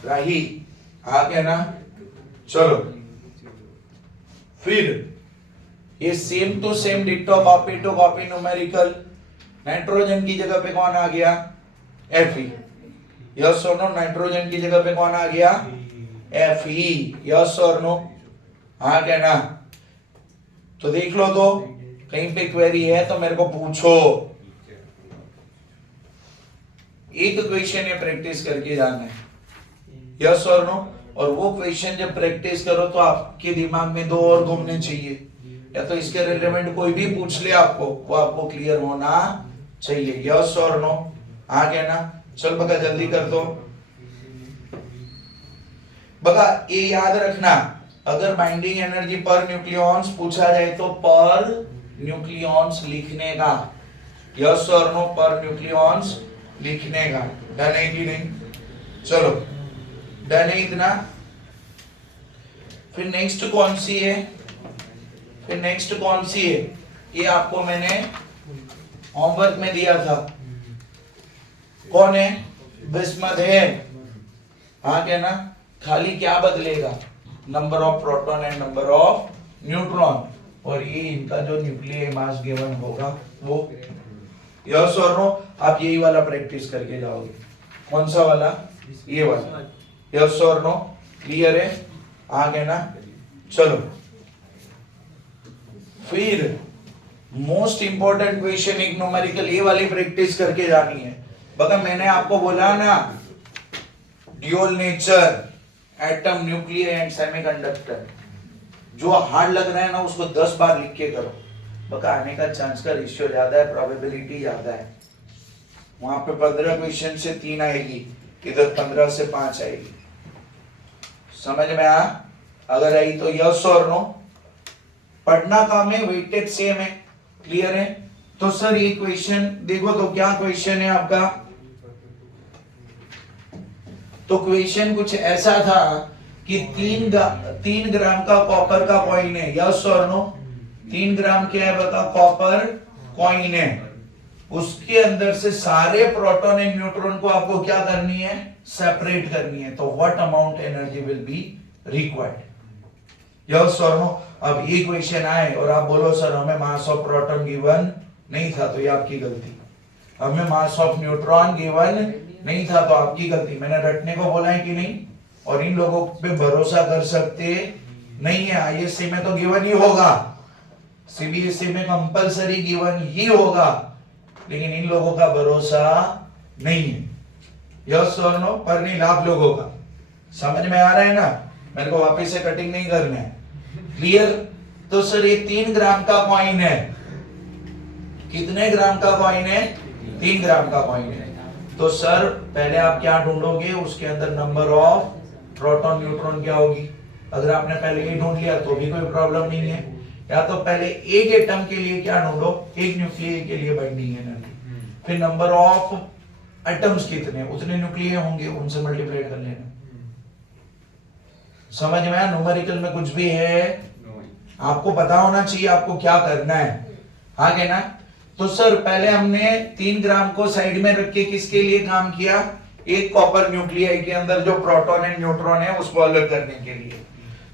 राही? हाँ क्या ना? चलो फिर ये सेम टू सेम डिक्टो copy to copy numerical. Nitrogen की जगह पे कौन आ गया? Fe। यस और नो? नाइट्रोजन की जगह पे कौन आ गया? Fe। यस और नो? हाँ क्या ना? तो देख लो, तो कहीं पे क्वेरी है तो मेरे को पूछो। एक क्वेश्चन है प्रैक्टिस करके जाना है। यस और नो? और वो क्वेश्चन जब प्रैक्टिस करो तो आपके दिमाग में दो और घूमने चाहिए, या तो इसके रिलेवेंट कोई भी पूछ ले आपको, वो आपको क्लियर होना चाहिए। यस और नो? हाँ क्या ना? चल बगा जल्दी कर दो। बगा ये याद रखना, अगर बाइंडिंग एनर्जी पर न्यूक्लियॉन्स पूछा जाए तो पर न्यूक्लियॉन्स लिखने का। यस और नो? पर न्यूक्लियॉन्स लिखने का। डन है कि नहीं? चलो डन है इतना। फिर नेक्स्ट कौन सी है? फिर नेक्स्ट कौन सी है? ये आपको मैंने होमवर्क में दिया था। कौन है? बिस्मथ है। हाँ क्या ना? खाली क्या बदलेगा? Number of proton and number of neutron, और ये इनका जो न्यूक्लियर मास गिवन होगा वो। यस और नो? आप यही वाला प्रैक्टिस करके जाओगे। कौन सा वाला? ये वाला। यस और नो? क्लियर है? आ गए ना? चलो फिर मोस्ट इंपॉर्टेंट क्वेश्चन एक न्यूमेरिकल ये वाली प्रैक्टिस करके जानी है। बता मैंने आपको बोला ना dual nature, atom, nuclear and semiconductor, जो हार्ड लग रहा है ना उसको 10 बार लिख के करो। बका आने का चांस का रेशियो ज्यादा है, प्रोबेबिलिटी ज्यादा है। वहां पे 15 क्वेश्चन से 3 आएगी, इधर 15 से 5 आएगी। समझ में आ? अगर आई तो यस और नो। पढ़ना काम है, वेटेज सेम है, क्लियर है? तो सर ये क्वेश्चन देखो तो क्या क्वेश्चन है आपका? तो क्वेश्चन कुछ ऐसा था कि 3 ग्राम का कॉपर का कॉइन है, यस और नो? 3 ग्राम क्या है बता? कॉपर कॉइन है। उसके अंदर से सारे प्रोटॉन एंड न्यूट्रॉन को आपको क्या करनी है? सेपरेट करनी है। तो what amount energy will be required? Yes और नो? अब ये क्वेश्चन आए और आप बोलो सर हमें मास ऑफ प्रोटॉन गिवन नहीं था, तो ये आपकी गलती। हमें मास ऑफ न्यूट्रॉन गिवन नहीं था, तो आपकी गलती। मैंने रटने को बोला है कि नहीं? और इन लोगों पे भरोसा कर सकते नहीं है। आईएससी में तो गिवन ही होगा, सीबीएसई में कंपलसरी गिवन ही होगा, लेकिन इन लोगों का भरोसा नहीं है। यस और नो? पर नहीं लाख लोगों का। समझ में आ रहा है ना? मेरे को वापस से कटिंग नहीं करना है, क्लियर? तो सर ये 3 ग्राम का कॉइन है। कितने ग्राम का कॉइन है? 3 ग्राम का कॉइन है। तो सर पहले आप क्या ढूंढोगे? उसके अंदर नंबर ऑफ प्रोटॉन न्यूट्रॉन क्या होगी? अगर आपने पहले ये ढूंढ लिया तो भी कोई प्रॉब्लम नहीं है। या तो पहले एक एटम के लिए क्या ढूंढो? एक न्यूक्लियर के लिए बाइंडिंग एनर्जी, फिर नंबर ऑफ एटम्स कितने, उतने न्यूक्लियर होंगे, उनसे मल्टीप्लाई कर लेना। समझ में आया? न्यूमेरिकल में कुछ भी है आपको पता होना चाहिए आपको क्या करना है, हाँ क्या ना? तो सर पहले हमने 3 ग्राम को साइड में रख के किसके लिए काम किया? एक कॉपर न्यूक्लियाई के अंदर जो प्रोटॉन एंड न्यूट्रॉन है उसको अलग करने के लिए।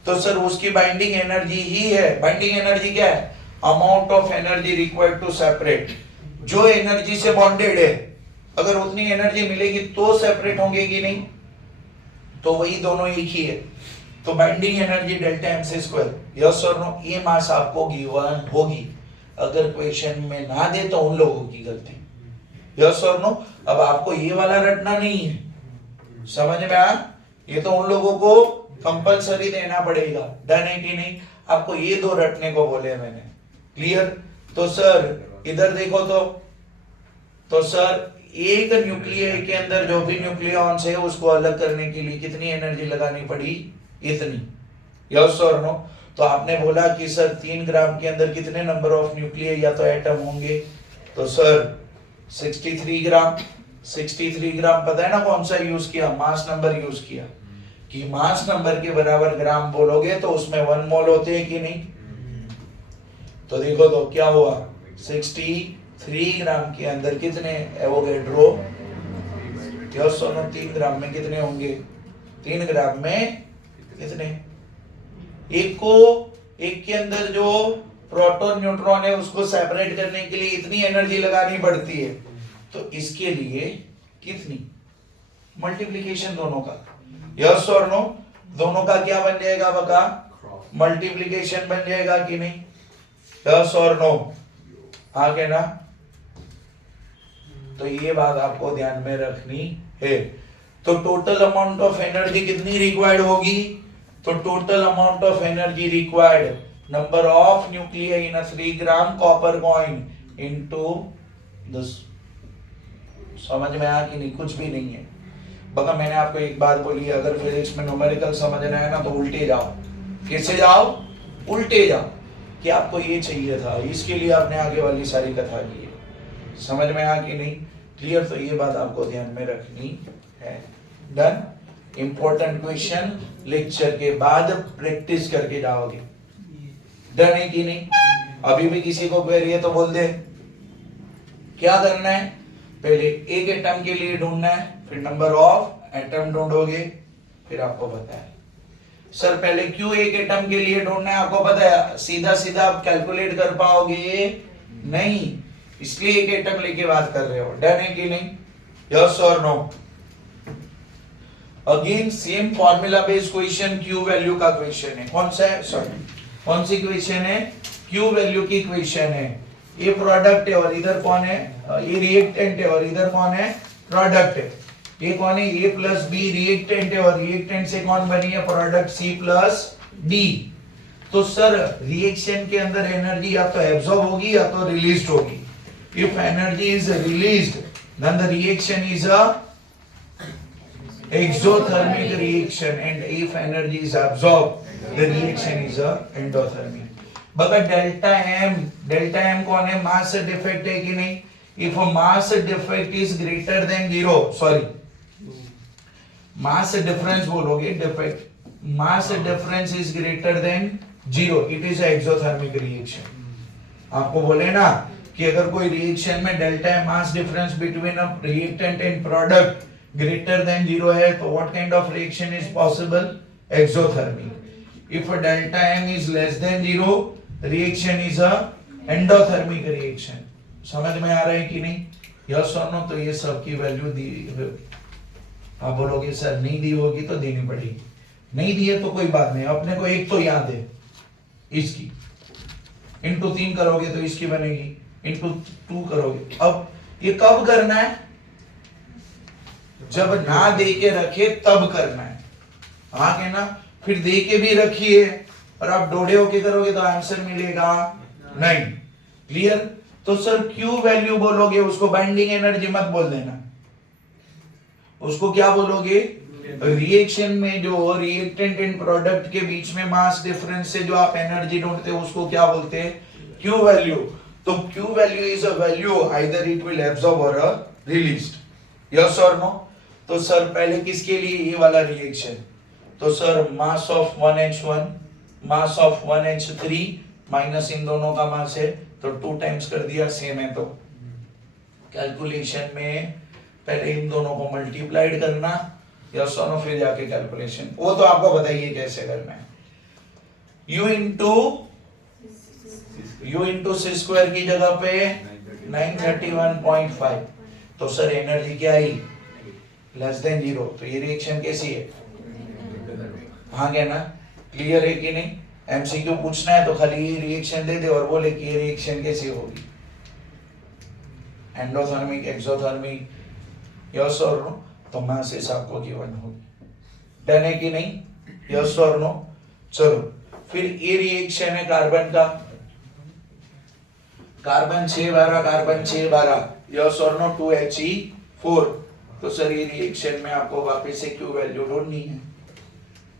तो सर उसकी बाइंडिंग एनर्जी ही है। बाइंडिंग एनर्जी क्या है? Amount of energy required to separate. जो एनर्जी से बॉन्डेड है, अगर उतनी एनर्जी मिलेगी तो सेपरेट होंगे कि नहीं? तो वही दोनों एक ही है। तो binding energy delta M C square, yes और नो? ये मास आपको गिवन होगी। अगर क्वेश्चन में ना दे तो उन लोगों की गलती, यस और नो? अब आपको ये वाला रटना नहीं है, समझ में आ? ये तो उन लोगों को कंपलसरी देना पड़ेगा, डन है कि नहीं? आपको ये 2 रटने को बोले मैंने, क्लियर? तो सर इधर देखो तो सर एक न्यूक्लियर के अंदर जो भी न्यूक्लियॉन्स है उसको अलग करने के लिए कितनी एनर्जी लगानी पड़ी? इतनी, यस और नो? तो आपने बोला कि सर 3 ग्राम के अंदर कितने नंबर ऑफ न्यूक्लियर या तो एटम होंगे? तो सर 63 ग्राम। 63 ग्राम पता है ना कौन सा यूज किया? मास नंबर यूज किया। कि मास नंबर के बराबर ग्राम बोलोगे तो उसमें 1 मोल होते हैं कि नहीं? तो देखो तो क्या हुआ? 63 ग्राम के अंदर कितने एवोगैड्रो? यस और नो? 3 ग्राम में कितने होंगे? 3 ग्राम में कितने? एक के अंदर जो प्रोटॉन न्यूट्रॉन है उसको सेपरेट करने के लिए इतनी एनर्जी लगानी पड़ती है। तो इसके लिए कितनी? मल्टीप्लिकेशन दोनों का, यस और नो? दोनों का क्या बन जाएगा बका? मल्टीप्लिकेशन बन जाएगा कि नहीं? यस और नो? आगे ना? तो ये बात आपको ध्यान में रखनी है। तो टोटल अमाउंट ऑफ एनर्जी कितनी रिक्वायर्ड होगी? तो total amount of energy required, number of nuclear in a 3 gram copper coin into 10। समझ में आया कि नहीं? कुछ भी नहीं है। बका मैंने आपको एक बात बोली, अगर फिजिक्स में न्यूमेरिकल समझना है ना तो उल्टे जाओ। कैसे जाओ? उल्टे जाओ। कि आपको ये चाहिए था, इसके लिए आपने आगे वाली सारी कथा की है। समझ में आया कि नहीं? क्लियर? तो ये बात आपको ध्यान में रखनी है। डन? इंपॉर्टेंट क्वेश्चन लेक्चर के बाद प्रैक्टिस करके जाओगे, डन है कि नहीं? अभी भी किसी को क्वेरी है तो बोल दे। क्या करना है? पहले एक एटम के लिए ढूंढना है, फिर नंबर ऑफ एटम ढूंढोगे, फिर आपको पता है। सर पहले क्यों एक एटम के लिए ढूंढना है? आपको पता है सीधा सीधा आप कैलकुलेट कर पाओगे नहीं, इसलिए एक एटम लेके बात कर रहे हो, डन है कि नहीं? यस और no? Again same formula based question, Q value का क्वेश्चन है। कौन सा है? सॉरी, कौन सी क्वेश्चन है? क्यू वैल्यू की इक्वेशन है, ये प्रोडक्ट है और इधर कौन है, ये रिएक्टेंट है और इधर कौन है, प्रोडक्ट है। ये कौन है, ए प्लस बी रिएक्टेंट है और रिएक्टेंट से कौन बनी है, प्रोडक्ट सी प्लस डी। तो सर रिएक्शन के अंदर एनर्जी या तो एब्सॉर्ब होगी या तो रिलीज्ड होगी। If energy is released then the reaction is a exothermic reaction and if energy is absorbed the reaction is a endothermic। बगा डेल्टा एम कौन है, मास डिफेक्ट है कि नहीं। If mass defect is greater than 0, sorry mass difference बोलोगे, defect, mass difference is greater than 0, it is exothermic reaction. आपको बोले ना कि अगर कोई रिएक्शन में delta M mass difference between a reactant and product greater than 0 है तो what kind of reaction is possible, exothermic। if delta m is less than 0 reaction is a endothermic reaction। समझ में आ रहा है कि नहीं, यस और नो। तो ये सब की वैल्यू दी, आप बोलोगे सर नहीं दी होगी तो देनी पड़ेगी, नहीं दी है तो कोई बात नहीं, अपने को एक तो याद है, इसकी इंटू 3 करोगे तो इसकी बनेगी, इंटू 2 करोगे। अब ये कब करना है, जब ना दे के रखे तब करना है, हाँ के ना। फिर दे के भी रखिए और आप डोडे होके करोगे तो आंसर मिलेगा नहीं। क्लियर। तो सर क्यू वैल्यू बोलोगे, उसको बाइंडिंग एनर्जी मत बोल देना, उसको क्या बोलोगे, रिएक्शन में जो रिएक्टेंट एंड प्रोडक्ट के बीच में मास डिफरेंस से जो आप एनर्जी ढूंढते हो उसको क्या बोलते हैं, क्यू वैल्यू। तो Q value is a value either it will absorb और रिलीज्ड, यस और नो। तो सर पहले किसके लिए ये वाला रिएक्शन, तो sir mass of 1H1 mass of 1H3 minus इन दोनों का मास है तो 2 टाइम्स कर दिया, सेम है। तो कैलकुलेशन में पहले इन दोनों को मल्टीप्लाइड करना, यस और नो, फिर जाके कैलकुलेशन, वो तो आपको बताइए कैसे करना है। U इंटू सी स्क्वायर की जगह पे 931.5, तो सर एनर्जी क्या आई, लेस देन 0, तो ये रिएक्शन कैसी है, हाँ क्या ना, क्लियर है कि नहीं। एमसीक्यू पूछना है तो खाली ये रिएक्शन दे दे और बोले कि ये रिएक्शन कैसी होगी, एंडोथर्मिक, एक्सोथर्मिक, यस और नो, तो मासेस आपको गिवन होगी। डन है कि नहीं, यस और नो। चलो फिर ये रिएक्शन है कार्बन का, कार्बन 612 कार्बन 612, यस और नो, 2He4। तो सर ये रिएक्शन में आपको वापस से क्यू वैल्यू ढूंढनी है।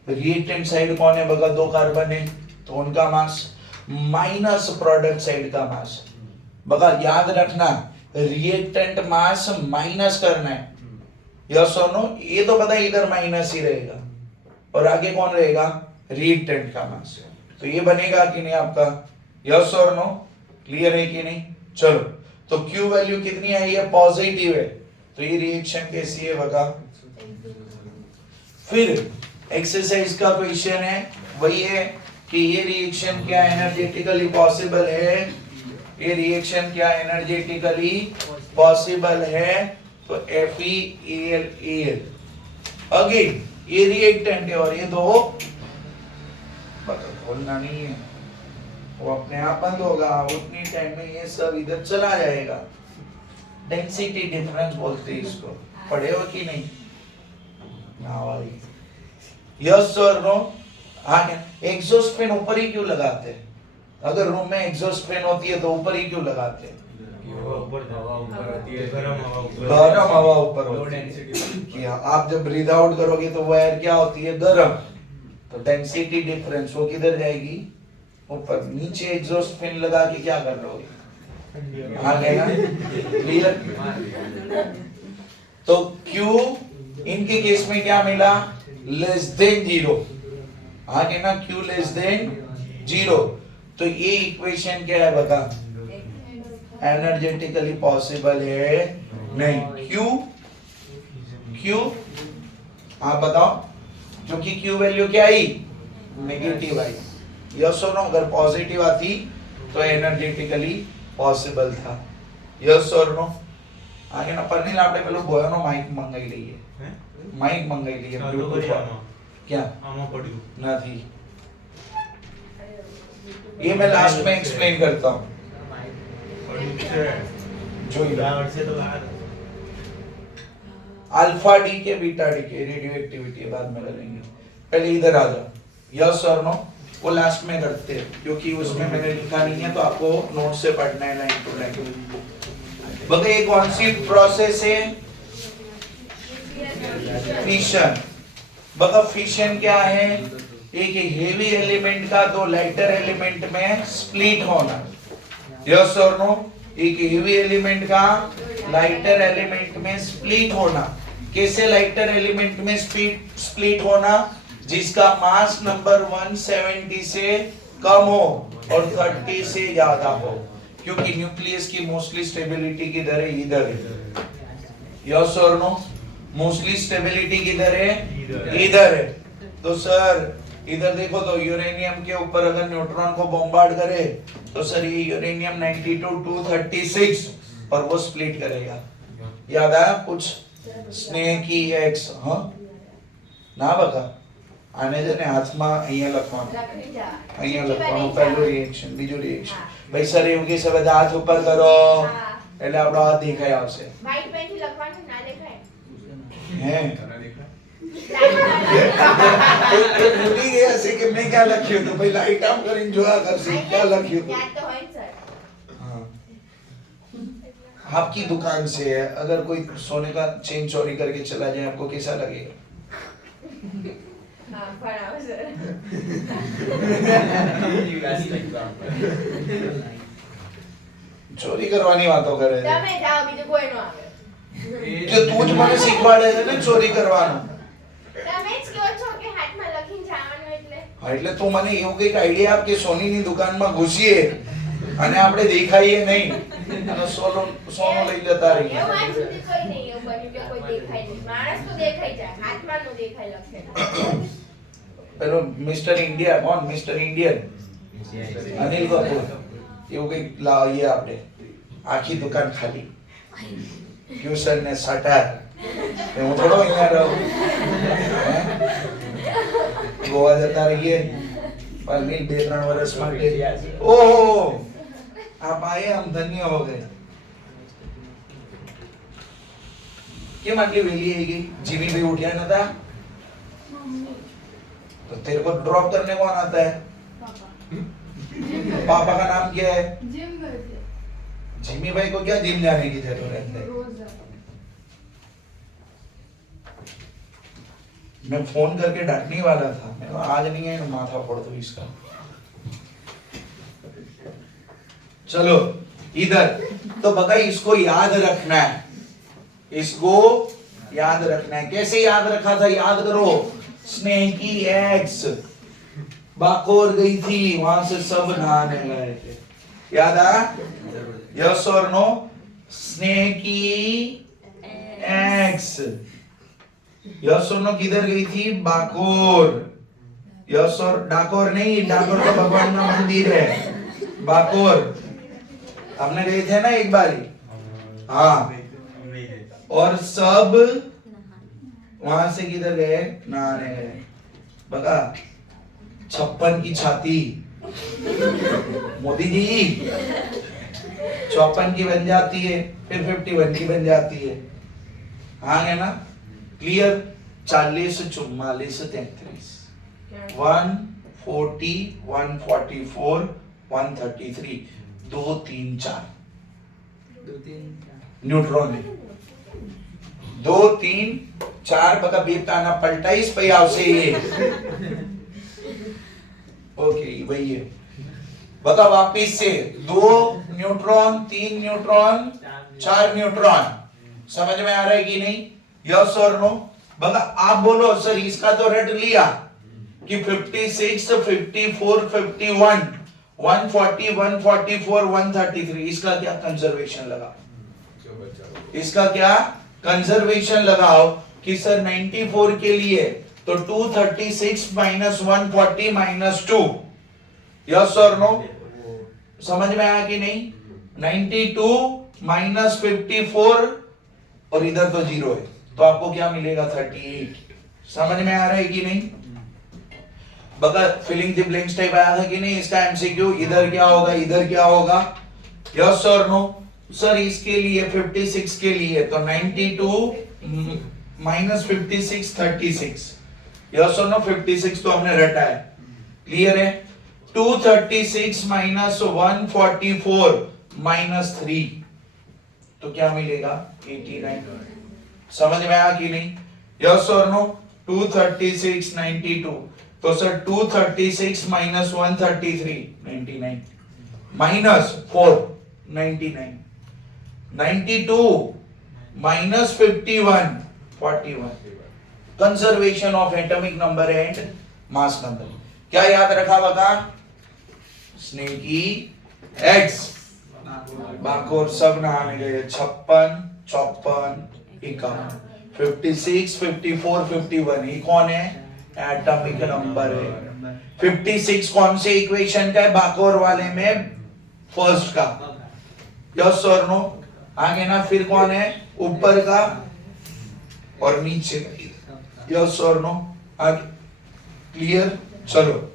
रिएक्टेंट साइड कौन है, बगा 2 कार्बन है तो उनका मास माइनस प्रोडक्ट साइड का मास। बगा याद रखना रिएक्टेंट मास माइनस करना है, यस और नो। ये तो पता है इधर माइनस ही रहेगा और आगे कौन रहेगा, रिएक्टेंट का मास। तो ये बनेगा कि नहीं आपका, यस और नो, क्लियर है कि नहीं। चलो तो क्यू वैल्यू कितनी आई है, पॉजिटिव है, तो ये रिएक्शन कैसी है बगा। फिर एक्सरसाइज का क्वेश्चन है वही है कि ये रिएक्शन क्या एनर्जेटिकली पॉसिबल है, ये रिएक्शन क्या एनर्जेटिकली पॉसिबल है, तो FeAlAl। अगेन ये रिएक्टेंट है और ये दो, पता खोलना नहीं है, वो अपने आप बंद होगा, उतनी टाइम में ये सब इधर चला जाएगा। डेंसिटी डिफरेंस बोलते हैं इसको, पढ़े हो कि नहीं, ना भाई, यस और नो। हाँ, एग्जॉस्ट फैन ऊपर ही क्यों लगाते हैं, अगर रूम में एग्जॉस्ट फैन होती है तो ऊपर ही क्यों लगाते हैं, गरम हवा ऊपर होती है। आप जब ब्रीथ आउट करोगे तो वो एयर क्या होती है, गरम, तो डेंसिटी डिफरेंस वो किधर जाएगी, ऊपर। नीचे एग्जॉस्ट फैन लगा के क्या कर लोगे, आ गया, क्लियर। तो Q इनके केस में क्या मिला, लेस देन 0, आ गया ना, Q लेस देन 0। तो ये इक्वेशन क्या है बता, एनर्जेटिकली पॉसिबल है नहीं। Q आप बताओ, क्योंकि Q वैल्यू क्या आई, नेगेटिव आई, यस और नो। अगर पॉजिटिव आती तो एनर्जेटिकली पॉसिबल था, यस और नो। आगे ना परनील आपने पेलो बोयानो माइक मंगाई लईए, माइक मंगाई लईए, ब्लूटूथ क्या આમાં પડ્યું નથી, ये मैं लास्ट में एक्सप्लेन करता हूँ जो अल्फा डी के बीटा डी के रेडियो एक्टिविटी बाद में करेंगे, पहले इधर आ जाओ, यस और नो वो लास्ट में करते हैं क्योंकि उसमें मैंने लिखा नहीं है तो आपको नोट से पढ़ना है लाइन टू लाइन। बता ये कौन सी प्रोसेस है? फिशन। बता फिशन क्या है? एक हेवी एलिमेंट का दो लाइटर एलिमेंट में स्प्लिट होना, यस और नो? एक हेवी एलिमेंट का लाइटर एलिमेंट में स्प्लिट होना। कैसे लाइटर एलिमेंट में स्प्लिट होना? जिसका मास नंबर 170 से कम हो और 30 से ज्यादा हो, क्योंकि न्यूक्लियस की मोस्टली स्टेबिलिटी किधर है? इधर है, यस और नो? मोस्टली स्टेबिलिटी किधर है? इधर है। तो सर इधर देखो तो यूरेनियम के ऊपर अगर न्यूट्रॉन को बॉम्बार्ड करे तो सर ये यूरेनियम 92 236 और वो स्प्लिट करेगा। याद आया कुछ? स्नेह की एक्स हाँ ना बका आने जने हाथમાં અહીંયા લખવાનું, અહીંયા લખવાનું પહેલું રિએક્શન, બીજું રિએક્શન। ભાઈ સર એવું કે છે બધા હાથ ઉપર કરો એટલે આપણો હાથ દેખાય આવશે। વ્હાઈટ પેન થી લખવાનું ના દેખાય હે કોઈ ભૂલી ગયા છે કે મેં क्या લખ્યું તો ભાઈ લાઈટ આમ કરીને જોયા કરશે क्या લખ્યું તો। યાદ તો હોય ને સર। हाँ आपकी दुकान से है, अगर कोई सोने का चेन चोरी करके चला जाए आपको कैसा लगेगा? હા ભણાવો સર। ચોરી કરવાની વાતો કરે છે તમે જાઓ બીજું કોઈ નો આવે। કે તું જ મને શીખવાડે છે ને ચોરી કરવાનું। તમે જ કહો છો કે હાથમાં લખીને જવાનું એટલે। હા એટલે તું મને એવું કઈક આઈડિયા આપ કે સોનીની દુકાનમાં ઘૂસીએ અને આપણે દેખાઈએ નહીં અને સોનું લઈ જતા રહીએ। એવું આજ સુધી કોઈ નહીં એવું બન્યું કે કોઈ દેખાય નહીં। માણસ તો દેખાઈ જાય, હાથમાં નો દેખાય લખેલું। પેલો મિસ્ટર ઇન્ડિયા કોણ? મિસ્ટર ઇન્ડિયન અનિલ કપૂર એવું કઈક લાવીએ આપણે, આખી દુકાન ખાલી, ટ્યુશન ને સટાર। હું થોડો અહીંયા રહું, ગોવા જતા રહીએ પરમિટ 2-3 વર્ષ માટે। ઓહો आप आए हम धन्य हो गए। કેમ આટલી વેલી આવી ગઈ? જીમી ભાઈ ઉઠ્યા નતા? तो तेरे को ड्रॉप करने कौन आता है? पापा का नाम क्या है? जिमी भाई को क्या जिम जाने की जरूरत है? मैं फोन करके डांटने वाला था, मैं कहा आज नहीं है माथा फोड़ दो इसका। चलो इधर तो बका इसको याद रखना है, इसको याद रखना है। कैसे याद रखा था? याद करो, स्नेह की एक्स बाकोर गई थी, वहां से सब नहाने गए थे, याद आया? यस और नो? स्नेह की एक्स यस और नो किधर गई थी? बाकोर। यस और डाकोर नहीं, डाकोर तो भगवान का मंदिर है, बाकोर हमने गए थे ना एक बारी। हाँ और सब वहां से किधर गए? नहाने गए। बता 56 की छाती मोदी जी 54 की बन जाती है, फिर 51 की बन जाती है। हाँ है ना? क्लियर? 40 44 33 140 144 133 2 3 4 न्यूट्रॉन है 2 3 4 बका बेताना पलटाईस पे आवશે ये। ओके वही है। बता वापिस से 2 न्यूट्रॉन 3 न्यूट्रॉन 4 न्यूट्रॉन। समझ में आ रहा है कि नहीं? यस और नो? बता आप बोलो सर इसका तो रट लिया कि 56 54 51 140 144 133 इसका क्या कंजर्वेशन लगा? इसका क्या कंजर्वेशन लगाओ कि सर 94 के लिए तो 236 माइनस 140 माइनस 2। यस और नो? समझ में आया कि नहीं? 92 माइनस 54 और इधर तो 0 है तो आपको क्या मिलेगा? 38। समझ में आ रहा है कि नहीं? बका फिलिंग द ब्लैंक्स टाइप आया था कि नहीं इसका एमसीक्यू, इधर क्या होगा इधर क्या होगा, यस और नो। सर इसके लिए 56 के लिए तो 92 माइनस 56 36, यस और नो। 56 तो हमने रटा है, क्लियर है। 236 माइनस 144 माइनस 3 तो क्या मिलेगा 89। समझ में आया कि नहीं, यस और नो। 236 92 तो sir 236 minus 133 99 minus 4 99 92 minus 51 41। Conservation of atomic number and mass number. क्या याद रखा बता, स्नेकी एक्स बाकोर सब नहाने गए, 56 54 51 56 54 51 ये कौन है, एटॉमिक नंबर है। 56 कौन से इक्वेशन का है, बाकोर वाले में फर्स्ट का, यस और नो। आगे ना फिर कौन है, ऊपर का और नीचे का, यस और नो। आगे क्लियर, चलो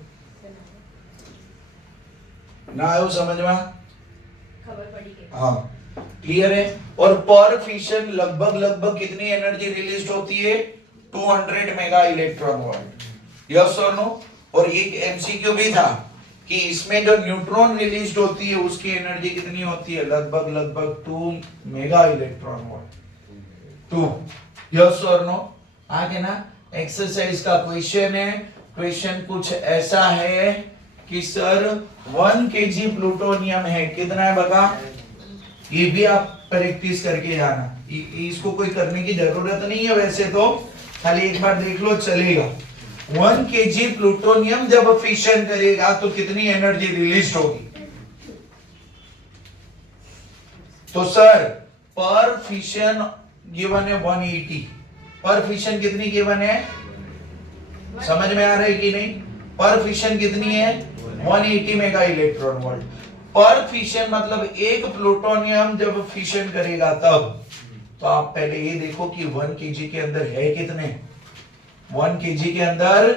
ना आयो समझ में, खबर पड़ी के हाँ क्लियर है। और पर फिशन लगभग कितनी एनर्जी रिलीज होती है, 200 मेगा इलेक्ट्रॉन वोल्ट, यस और नो। और एक एमसीक्यू भी था कि इसमें जो न्यूट्रॉन रिलीज होती है उसकी एनर्जी कितनी होती है, लगभग 2 मेगा इलेक्ट्रॉन वोल्ट 2, यस और नो। आगे ना एक्सरसाइज का क्वेश्चन है, क्वेश्चन कुछ ऐसा है कि सर 1 kg प्लूटोनियम है, कितना है बता, ये भी आप प्रैक्टिस करके जाना, इसको कोई करने की जरूरत नहीं है वैसे तो, खाली एक बार देख लो चलेगा। 1 kg प्लूटोनियम जब फिशन करेगा तो कितनी एनर्जी रिलीज होगी, तो सर पर फिशन गिवन है 180, पर फिशन कितनी गिवन है, समझ में आ रहा है कि नहीं, पर फिशन कितनी है 180 मेगा इलेक्ट्रॉन वोल्ट। पर फिशन मतलब एक प्लूटोनियम जब फिशन करेगा तब, तो आप पहले ये देखो कि 1 kg के अंदर है कितने, 1 kg के अंदर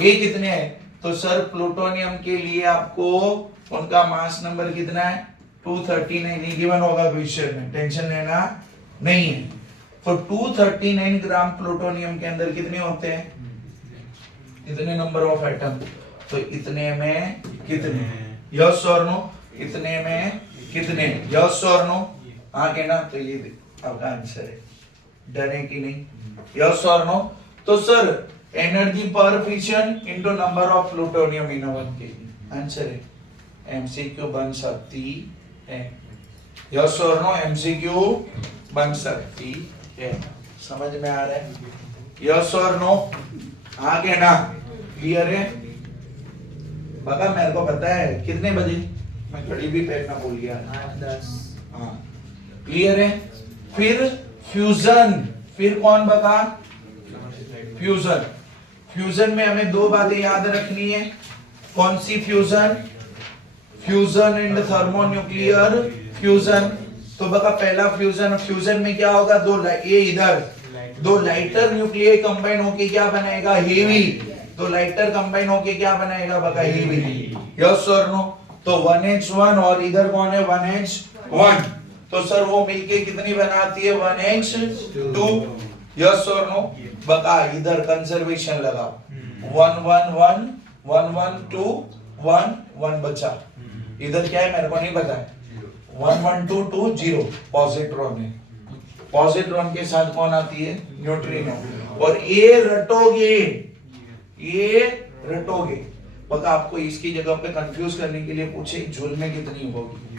ये कितने हैं, तो सर प्लूटोनियम के लिए आपको उनका मास नंबर कितना है 239 गिवन होगा क्वेश्चन में, टेंशन लेना नहीं है। तो 239 ग्राम प्लूटोनियम के अंदर कितने होते हैं, इतने नंबर ऑफ एटम, तो इतने में कितने, यस और नो, इतने में कितने, यस और नो। आगे ना तो ये आपका आंसर है, डरे कि नहीं, यस और नो। तो सर एनर्जी पर fission into number of plutonium in 1 kg, answer है, एमसीक्यू बन सकती है, यस और नो, एमसीक्यू बन सकती है, समझ में आ रहा है, यस और नो। आगे ना क्लियर है बता, मेरे को पता है कितने बजे, मैं घड़ी भी पहनना भूल गया, 8-10। हाँ क्लियर है। फिर फ्यूजन, फिर कौन बता, फ्यूजन, फ्यूजन में हमें 2 बातें याद रखनी है, कौन सी fusion, fusion and thermonuclear fusion. तो बता पहला फ्यूजन, फ्यूजन में क्या होगा, ये इधर 2 लाइटर न्यूक्लियाई कंबाइन होके क्या बनाएगा, हेवी, तो लाइटर कंबाइन होके क्या बनाएगा बता, हेवी, यस और नो। तो 1H1 और इधर कौन है 1H1, तो सर वो मिलके कितनी बनाती है 1H2, यस और नो। बता इधर कंजर्वेशन लगाओ, 1 1 1 1 1 2 1 1 बचा, इधर क्या है मेरे को नहीं पता है, 1 1 2 2 0 पॉजिट्रॉन है, पॉजिट्रॉन के साथ कौन आती है, न्यूट्रिनो। और ये रटोगे, ये रटोगे, बता आपको इसकी जगह पे कंफ्यूज करने के लिए पूछे झूल में कितनी होगी,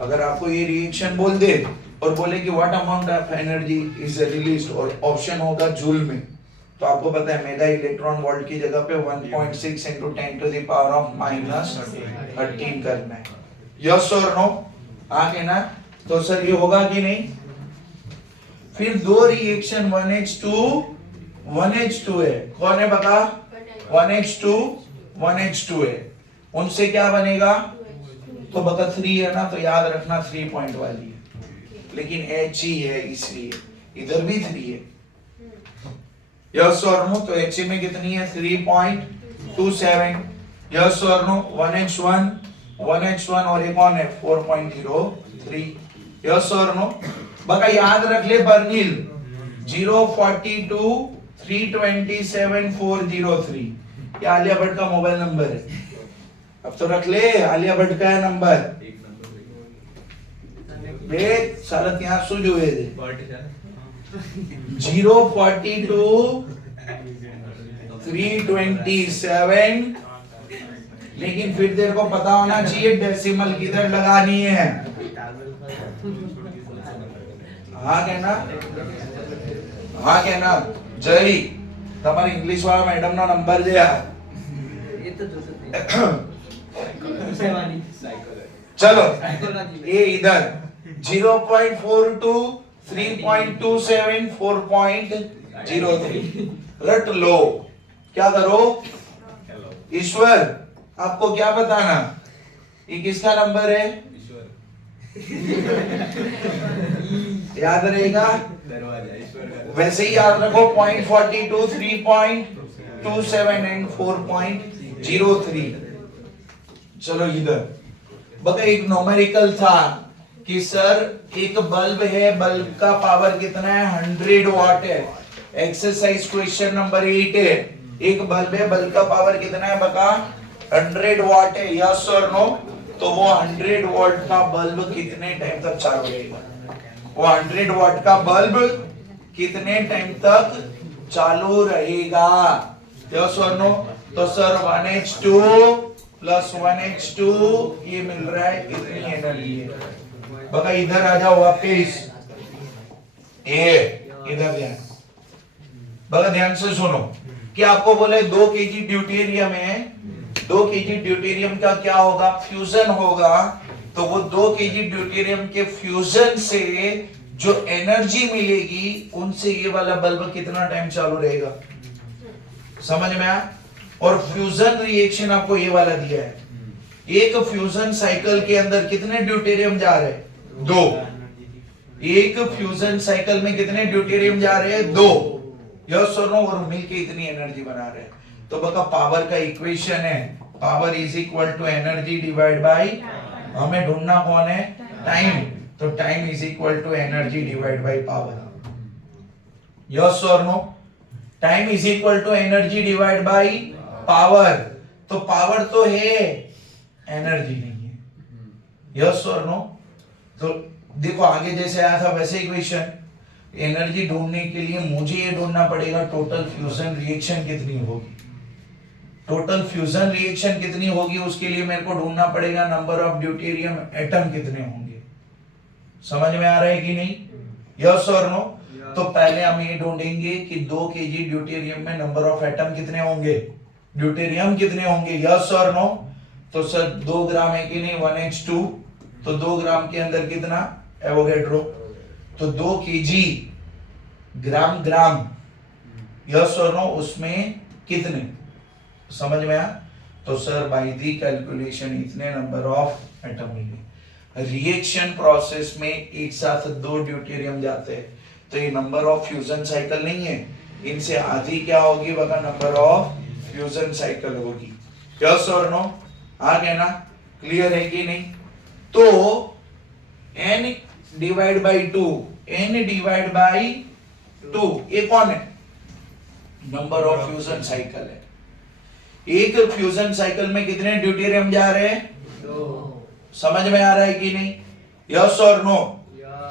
अगर आपको ये रिएक्शन बोल दे और बोले कि what amount of energy is released और ऑप्शन होगा जूल में, तो आपको पता है मेगा इलेक्ट्रॉन वोल्ट की जगह पे 1.6 into 10 to the power of -13 करना है, यस और नो। आगे ना तो सर ये होगा कि नहीं। फिर 2 रिएक्शन 1H2 है, कौन है बता, 1H2 है, उनसे क्या बनेगा, तो बता 3 है ना, तो याद रखना 3 पॉइंट वाली है, लेकिन H ही है इसलिए इधर भी 3 है, यस और नो? तो HA में कितनी है 3.27। यस और नो? 1H1 और ये कौन है 4.03। यस और नो? बका याद रख ले बर्निल 042 327 403 ये आलिया भट्ट का मोबाइल नंबर है। अब तो रख ले, आलिया भट्ट का है नंबर। एक नंबर देख साला ત્યાં શું જોવે છે 042 327 लेकिन फिर तेरे को पता होना चाहिए डेसिमल किधर लगानी है। हाँ कहना, हाँ कहना। जय તમારે ઇંગ્લિશ વાળા મેડમ નો નંબર જે આ चलो ये इधर 0.42 3.27 4.03 रट लो। क्या करो ईश्वर, आपको क्या बताना ये किसका नंबर है? याद रहेगा? वैसे ही याद रखो 0.42 3.27 एंड 4.03। चलो इधर बता एक न्यूमेरिकल था कि सर एक बल्ब है, बल्ब का पावर कितना है 100 वाट है। एक्सरसाइज क्वेश्चन नंबर 8 है, एक बल्ब है, बल्ब का पावर कितना है बता 100 वाट है। यस और नो? तो वो 100 वाट का बल्ब कितने टाइम तक चालू रहेगा? वो 100 वाट का बल्ब कितने टाइम तक चालू रहेगा? यस और नो? तो सर 1H2 प्लस 1H2 ये मिल रहा है इतनी एनर्जी है। बता इधर आ जाओ वापिस, इधर ध्यान, बता ध्यान से सुनो कि आपको बोले 2 kg ड्यूटेरियम है, 2 kg ड्यूटेरियम का क्या होगा फ्यूजन होगा। तो वो 2 kg ड्यूटेरियम के फ्यूजन से जो एनर्जी मिलेगी उनसे ये वाला बल्ब कितना टाइम चालू रहेगा? समझ में आया? और फ्यूजन रिएक्शन आपको ये वाला दिया है। एक फ्यूजन साइकिल के अंदर कितने ड्यूटेरियम जा रहे हैं? 2। एक फ्यूजन साइकिल में कितने ड्यूटेरियम जा रहे हैं? 2। यस और नो? और मिलके इतनी एनर्जी बना रहे हैं। तो बका पावर का इक्वेशन है power is equal to energy divide by, हमें ढूंढना कौन है? टाइम। तो time is equal to energy divide by power. Yes और no? Time is equal to energy divide by power. तो पावर तो है, एनर्जी नहीं है। यस और नो? तो देखो आगे जैसे आया था वैसे इक्वेशन, एनर्जी ढूंढने के लिए मुझे ये ढूंढना पड़ेगा टोटल फ्यूजन रिएक्शन कितनी होगी। टोटल फ्यूजन रिएक्शन कितनी होगी उसके लिए मेरे को ढूंढना पड़ेगा नंबर ऑफ ड्यूटेरियम एटम कितने होंगे। समझ में आ रहा है कि नहीं? यस और नो? तो पहले हम ये ढूंढेंगे कि 2 kg ड्यूटेरियम में नंबर ऑफ एटम कितने होंगे, ड्यूटेरियम कितने होंगे। यस और नो? तो सर 2 ग्राम है कि नहीं 1H2, तो 2 ग्राम के अंदर कितना एवोगैड्रो, तो 2 kg ग्राम ग्राम। यस और नो? उसमें कितने? समझ में आया? तो सर बाय दी कैलकुलेशन इतने नंबर ऑफ एटम मिले। रिएक्शन प्रोसेस में एक साथ 2 ड्यूटेरियम जाते हैं, तो ये नंबर ऑफ फ्यूजन साइकिल नहीं है, इनसे आधी क्या होगी बता नंबर ऑफ फ्यूजन साइकिल होगी। यस और नो? आ गया ना? क्लियर है कि नहीं? तो n divide by 2, n divide by 2 ये कौन है? नंबर ऑफ फ्यूजन साइकिल है। एक फ्यूजन साइकिल में कितने ड्यूटेरियम जा रहे हैं? 2। समझ में आ रहा है कि नहीं? यस और नो?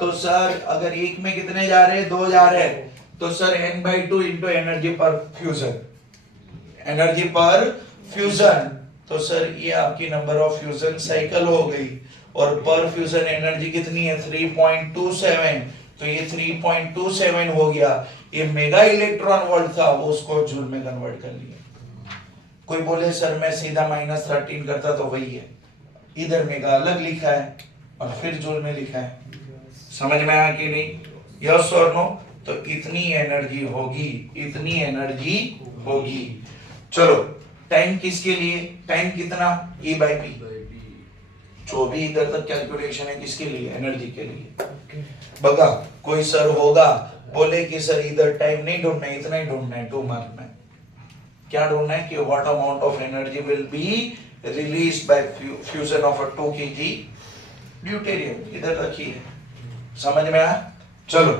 तो सर अगर एक में कितने जा रहे हैं? 2 जा रहे हैं, तो सर n/2 इंटू एनर्जी पर फ्यूजन, एनर्जी पर फ्यूजन। तो सर ये आपकी नंबर ऑफ फ्यूजन साइकिल हो गई, और पर फ्यूजन एनर्जी कितनी है 3.27। तो ये 3.27 हो गया। ये मेगा इलेक्ट्रॉन वोल्ट था, वो उसको जूल में कन्वर्ट कर लिया। कोई बोले सर मैं सीधा -13 करता तो वही है, इधर मेगा अलग लिखा है और फिर जूल में लिखा है। समझ में आया कि नहीं? यस और नो? तो इतनी एनर्जी होगी, इतनी एनर्जी होगी। चलो टाइम किसके लिए? टाइम कितना? E/P। जो भी इधर तक कैलकुलेशन है किसके लिए, एनर्जी के लिए। बगा कोई सर होगा बोले कि सर इधर टाइम नहीं ढूंढना है, इतना ही ढूंढना है 2 मार्क में। क्या ढूंढना है कि what amount of energy will be released by fusion of a 2 kg deuterium. इधर रखिए, समझ में आया। चलो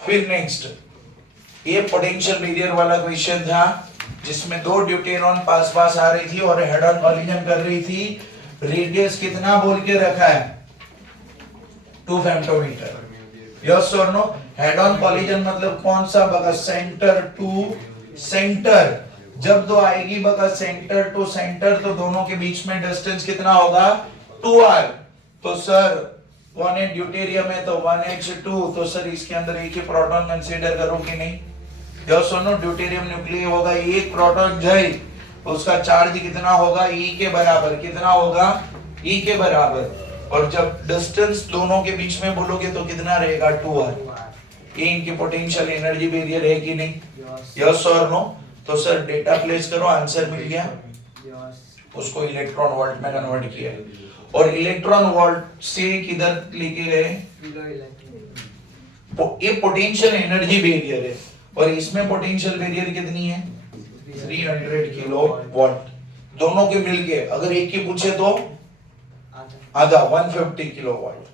फिर नेक्स्ट, ये पोटेंशियल बैरियर वाला क्वेश्चन था जिसमें 2 ड्यूटेरॉन पास पास आ रही थी और हेड ऑन कॉलिजन कर रही थी। रेडियस कितना बोल के रखा है, 2 फेम्टोमीटर। यस और नो। हेड ऑन कॉलिजन मतलब कौन सा, बगा सेंटर टू सेंटर। जब 2 आएगी बगा सेंटर टू सेंटर तो दोनों के बीच में डिस्टेंस कितना होगा, 2r। तो सर 1h ड्यूटेरियम है तो 1h2, तो सर इसके अंदर एक ही प्रोटॉन कंसीडर करो कि नहीं। यस और नो। ड्यूटेरियम न्यूक्लियर होगा, एक प्रोटॉन जाए, उसका चार्ज कितना होगा, E के बराबर। कितना होगा, E के बराबर। और जब डिस्टेंस दोनों के बीच में बोलोगे तो कितना रहेगा, 2r। ये इनकी पोटेंशियल एनर्जी बैरियर है कि नहीं, यस और नो। तो सर डेटा प्लेस करो, आंसर मिल गया। उसको इलेक्ट्रॉन वोल्ट में कन्वर्ट किया और इलेक्ट्रॉन वोल्ट से किधर लेके गए, ये पोटेंशियल एनर्जी बैरियर है और इसमें पोटेंशियल बैरियर कितनी है, 300 किलो वॉट। दोनों के मिलके अगर एक की पूछे तो आधा, 150 किलो वॉट।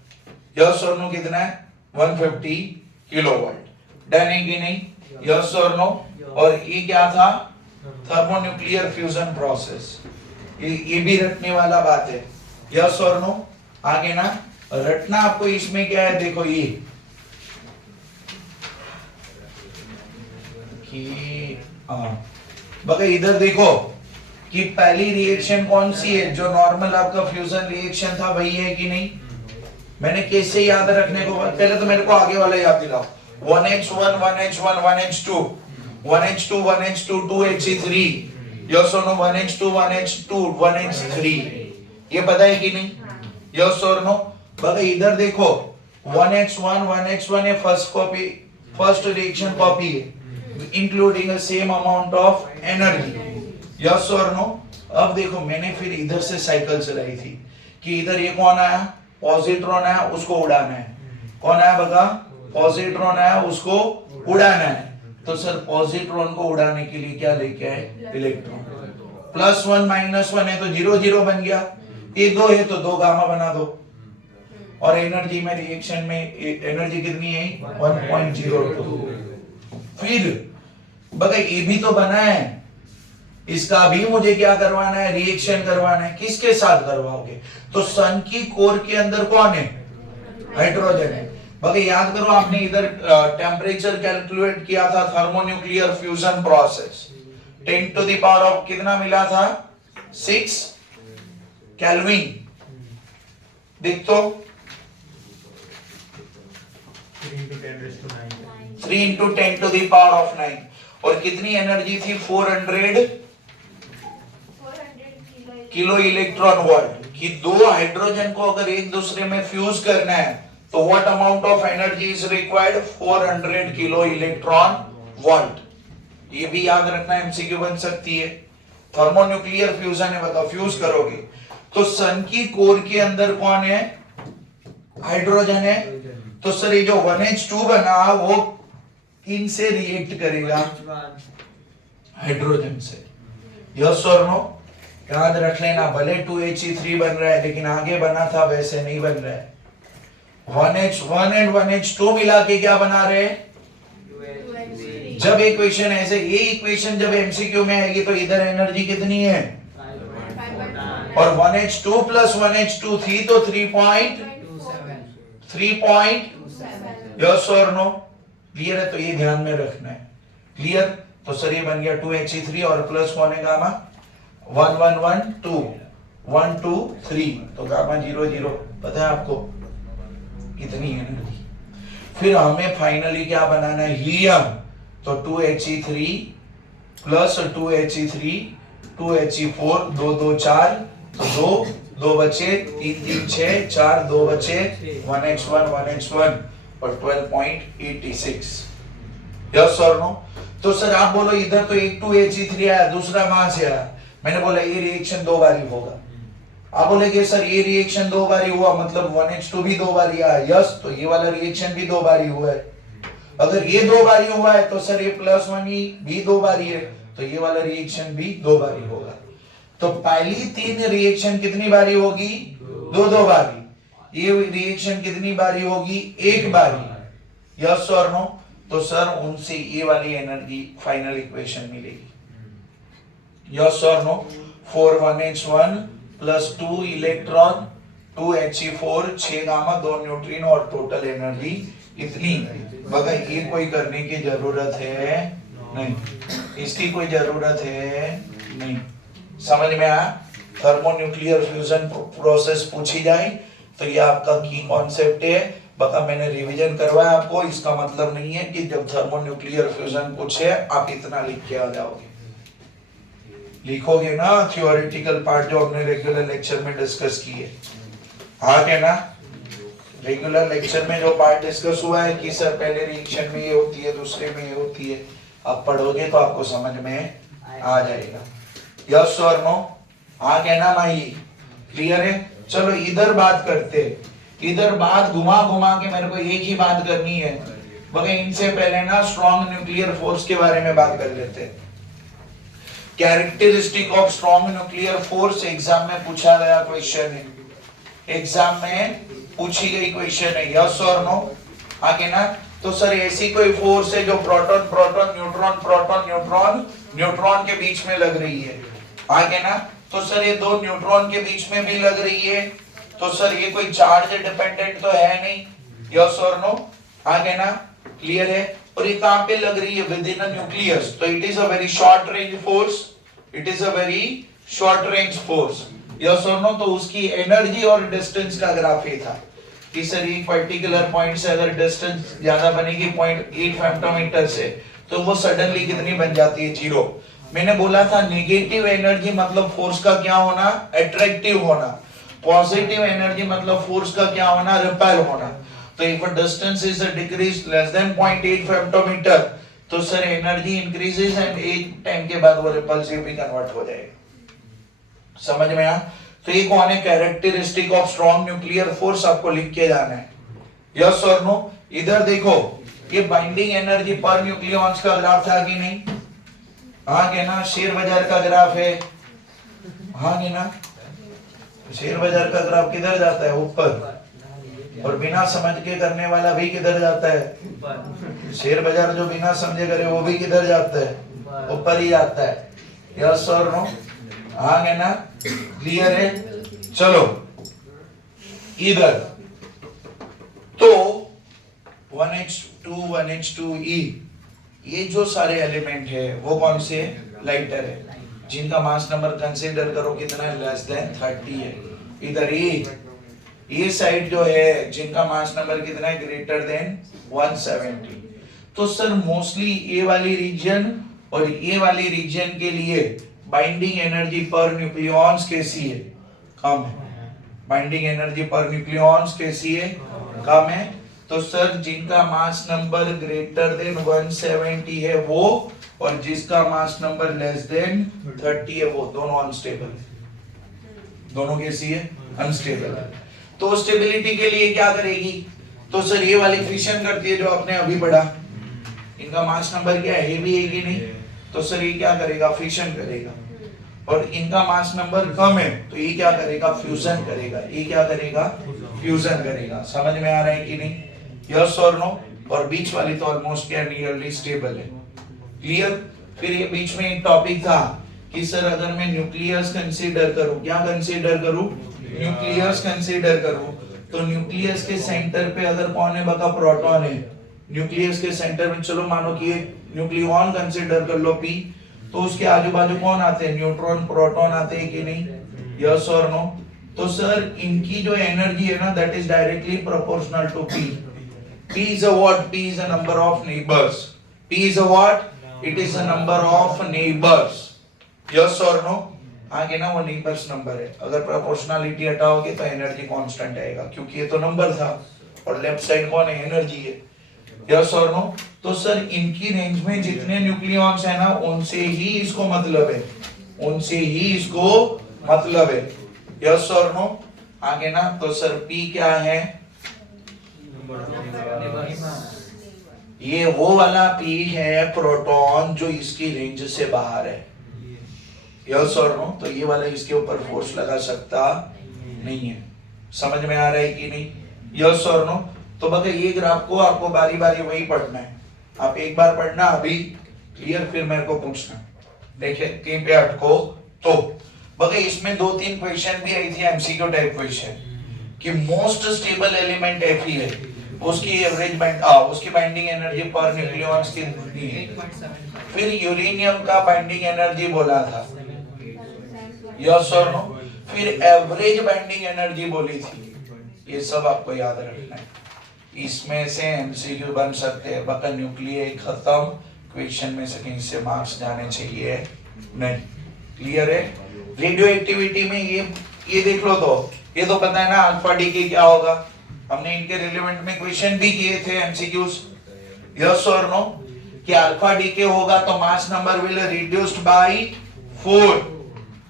यस और नो। कितना है, 150 किलो वॉट। डन है कि नहीं, यस और नो। और ये क्या था, थर्मोन्यूक्लियर फ्यूजन प्रोसेस। ये भी रटने वाला बात है, यस और नो। आगे ना रटना आपको इसमें क्या है, देखो ये कि बगा इधर देखो कि पहली रिएक्शन कौन सी है, जो नॉर्मल आपका फ्यूजन रिएक्शन था वही है कि नहीं। मैंने कैसे याद रखने को, पहले तो मेरे को आगे वाला याद दिलाओ। 1h1 1h1 1h2 1h2 1h2 2h3, yes और नो। 1h2 1h2 1h3, ये पता है कि नहीं, यस और नो। बगा इधर देखो 1h1 1h1 है first copy, first reaction copy है, including a same amount of energy, yes और नो। अब देखो मैंने फिर इधर से साइकिल चलाई थी कि इधर ये कौन आया, पॉजिट्रॉन आया, उसको उड़ाना है। कौन आया बगा, पॉजिट्रॉन आया, उसको उड़ाना है। तो सर पॉजिट्रॉन को उड़ाने के लिए क्या लेके आए, इलेक्ट्रॉन। +1 -1 है तो 0 0 बन गया, ये 2 है तो 2 गामा बना दो। और एनर्जी में रिएक्शन में एनर्जी कितनी है, 1.02। फिर बगा ये भी तो बना है, इसका भी मुझे क्या करवाना है, रिएक्शन करवाना है। किसके साथ करवाओगे, तो सन की कोर के अंदर कौन है, हाइड्रोजन है। बगा याद करो आपने इधर टेम्परेचर कैलकुलेट किया था, thermonuclear fusion process 10 to the power of कितना मिला था, 6 केल्विन। देख तो 3 into 10 to the power of 9 और कितनी एनर्जी थी, 400 किलो इलेक्ट्रॉन वोल्ट। कि 2 हाइड्रोजन को अगर एक दूसरे में फ्यूज करना है तो what amount of energy is required, 400 kilo electron volt. ये भी याद रखना, एमसीक्यू बन सकती है। थर्मोन्यूक्लियर फ्यूजन है, बताओ फ्यूज करोगे तो सन की कोर के अंदर कौन है, हाइड्रोजन है। तो सर ये जो 1h2 बना वो इनसे रिएक्ट करेगा, हाइड्रोजन से, यस और नो। याद रख लेना, भले 2He3 बन रहा है लेकिन आगे बना था वैसे नहीं बन रहा है। 1h1 एंड 1h2 मिला के क्या बना रहे हैं, जब इक्वेशन ऐसे, ये इक्वेशन जब एमसीक्यू में आएगी तो इधर एनर्जी कितनी है, और 1h2 + 1h2 थी तो 3.3 यस और नो। क्लियर है, तो ये ध्यान में रखना है। क्लियर, तो सर ये बन गया 2He3 और प्लस कौन है, गामा 1 1 1 2 1 2 3, तो गामा 0 0। पता है आपको कितनी एनर्जी। फिर हमें फाइनली क्या बनाना है, हीलियम। तो 2He3 + 2He3 2He4 2 2 4, तो 2 2 बचे, 3 3 6 4 2 बचे, 1h1 1h1 और 12.86, यस और नो। तो सर आप बोलो इधर तो एक 2He3 आया, दूसरा वहां से आया। मैंने बोला ये रिएक्शन 2 बार ही होगा, आप बोलेंगे सर ये रिएक्शन 2 बार ही हुआ मतलब 1H2 भी 2 बार ही आया, यस, तो ये वाला रिएक्शन भी 2 बार ही हुआ है। अगर ये 2 बार ही हुआ है तो सर ये +1 ही भी 2 बार ही है, तो ये वाला रिएक्शन भी 2 बार ही होगा। तो पहली 3 रिएक्शन कितनी बारी होगी? 2-2 बारी। ये रिएक्शन कितनी बारी होगी? 1 बारी। यस और नो? तो सर उनसे ये वाली एनर्जी फाइनल इक्वेशन मिलेगी। यस और no? 4 1H1 plus 2 electron 2 He4 6 gamma 2 neutrino और टोटल एनर्जी इतनी। बगा ये कोई करने की जरूरत है नहीं, इसकी कोई जरूरत है नहीं। समझ में आया? थर्मोन्यूक्लियर फ्यूजन प्रोसेस पूछी जाए तो ये आपका की कॉन्सेप्ट है। बता मैंने रिवीजन करवाया आपको, इसका मतलब नहीं है कि जब थर्मोन्यूक्लियर फ्यूजन पूछे आप इतना लिख के आ जाओगे। लिखोगे ना थ्योरेटिकल पार्ट जो हमने रेगुलर लेक्चर में डिस्कस किए, हाँ क्या ना? रेगुलर लेक्चर में जो पार्ट डिस्कस हुआ है कि सर पहले रिएक्शन में ये होती है, दूसरे में ये होती है, आप पढ़ोगे तो आपको समझ में आ जाएगा। यस और नो? हाँ कहना भाई, क्लियर है? चलो इधर बात करते, इधर बात घुमा घुमा के मेरे को एक ही बात करनी है। बगे इनसे पहले ना स्ट्रॉन्ग न्यूक्लियर फोर्स के बारे में बात कर लेते हैं। Characteristic of strong nuclear force exam में पूछा गया क्वेश्चन है, एग्जाम में पूछी गई क्वेश्चन है। यस और नो? आगे ना? तो सर ऐसी कोई फोर्स है जो proton proton neutron proton neutron neutron के बीच में लग रही है, आगे ना? तो सर ये 2 न्यूट्रॉन के बीच में भी लग रही है, तो सर ये कोई चार्ज डिपेंडेंट तो है नहीं। यस और नो? आगे ना? क्लियर है? और ये कहां पे लग रही है? विद इन अ न्यूक्लियस, तो it is a very short range force, it is a very short range force. Yes और नो? तो उसकी एनर्जी और डिस्टेंस का ग्राफ ये था कि सर एक पर्टिकुलर पॉइंट से अगर डिस्टेंस ज्यादा बनेगी 0.8 फेम्टोमीटर से, तो वो सडनली कितनी बन जाती है? 0। मैंने बोला था नेगेटिव एनर्जी मतलब फोर्स का क्या होना? अट्रैक्टिव होना। पॉजिटिव एनर्जी मतलब फोर्स का क्या होना? रिपेल होना। तो if distance is decrease less than 0.8 फेम्टोमीटर, तो सर एनर्जी इंक्रीजेस एंड एक टाइम के बाद वो रिपल्सिव भी कन्वर्ट हो जाएगा। समझ में आया? तो ये कौन है? Characteristic of strong nuclear force आपको लिख के जाना है। यस और नो? इधर देखो, ये बाइंडिंग एनर्जी पर न्यूक्लियॉन्स का ग्राफ था कि नहीं? हाँ के ना? शेयर बाजार का ग्राफ है, हाँ के ना? शेयर बाजार का ग्राफ किधर जाता है? ऊपर। और बिना समझ के करने वाला भी किधर जाता है? शेयर बाजार जो बिना समझे करे वो भी किधर जाता है? ऊपर ही जाता है। यस और नो? हाँ के ना? क्लियर है? चलो इधर तो 1H2 1H2E ये जो सारे एलिमेंट है वो कौन से? लाइटर है, जिनका मास नंबर कंसीडर करो कितना है? लेस देन 30 है। इधर ये साइड जो है जिनका मास नंबर कितना है? Greater than 170। तो सर मोस्टली ये वाली रीजन और ये वाली रीजन के लिए बाइंडिंग एनर्जी पर न्यूक्लियॉन्स कैसी है? कम है। बाइंडिंग एनर्जी पर न्यूक्लियॉन्स कैसी है? कम है। तो सर जिनका मास नंबर ग्रेटर देन 170 है वो, और जिसका मास नंबर लेस देन 30 है वो, दोनों अनस्टेबल है। दोनों कैसी है? अनस्टेबल है। तो स्टेबिलिटी के लिए क्या करेगी? तो सर ये वाली फिशन करती है जो आपने अभी पढ़ा, इनका मास नंबर क्या है? हेवी है कि नहीं? तो सर ये क्या करेगा? फिशन करेगा। और इनका मास नंबर कम है तो ये क्या करेगा? फ्यूजन करेगा। ये क्या करेगा? फ्यूजन करेगा। समझ में आ रहा है कि नहीं? यस और नो? और बीच वाली तो ऑलमोस्ट क्या नियरली स्टेबल है। क्लियर? फिर ये बीच में एक टॉपिक था कि सर अगर मैं न्यूक्लियस कंसीडर करूं, क्या कंसीडर करूं? न्यूक्लियस कंसीडर करूं, तो न्यूक्लियस के सेंटर पे अगर कौन है? बका प्रोटॉन है। न्यूक्लियस के सेंटर में चलो मानो कि एक न्यूक्लियॉन कंसीडर कर लो P, तो उसके आजू बाजू कौन आते हैं? न्यूट्रॉन प्रोटॉन आते हैं कि नहीं? यस और नो? तो सर इनकी जो एनर्जी है ना that is directly proportional to P. P is a what? P is a number of neighbors. P is a what? It is a number of neighbors. Yes or no? आगे ना वो neighbours number है। अगर proportionality हटाओगे तो energy constant आएगा, क्योंकि ये तो नंबर था और लेफ्ट साइड कौन है? एनर्जी है। यस और नो? तो सर इनकी रेंज में जितने न्यूक्लियॉन्स है ना उनसे ही इसको मतलब है, उनसे ही इसको मतलब है। यस और नो? आगे ना तो सर पी क्या है? ये वो वाला पी है प्रोटॉन जो इसकी रेंज से बाहर है। यस और नो? तो ये वाला इसके ऊपर फोर्स लगा सकता नहीं है। समझ में आ रहा है कि नहीं? यस और नो? तो बगे ये ग्राफ को आपको बारी बारी वही पढ़ना है। आप एक बार पढ़ना अभी क्लियर, फिर मेरे को पूछना। देखिए कहीं पे अटको तो बगे इसमें 2-3 क्वेश्चन भी आई थी एमसीक्यू टाइप क्वेश्चन कि मोस्ट स्टेबल एलिमेंट Fe है, उसकी एवरेज उसकी बाइंडिंग एनर्जी पर न्यूक्लियॉन्स कितनी है। फिर यूरेनियम का बाइंडिंग एनर्जी बोला था, यस और नो? फिर एवरेज बाइंडिंग एनर्जी बोली थी। ये सब आपको याद रखना है। इसमें से एमसीक्यू बन सकते हैं। बका न्यूक्लियर खत्म, क्वेश्चन में से कहीं से मार्क्स जाने चाहिए नहीं। क्लियर है? रेडियो एक्टिविटी में ये देख लो, तो ये तो पता है ना अल्फा डीके क्या होगा। हमने इनके रिलेवेंट में क्वेश्चन भी किए थे एमसीक्यूज। यस और नो? कि अल्फा डीके होगा तो mass number will reduced by 4।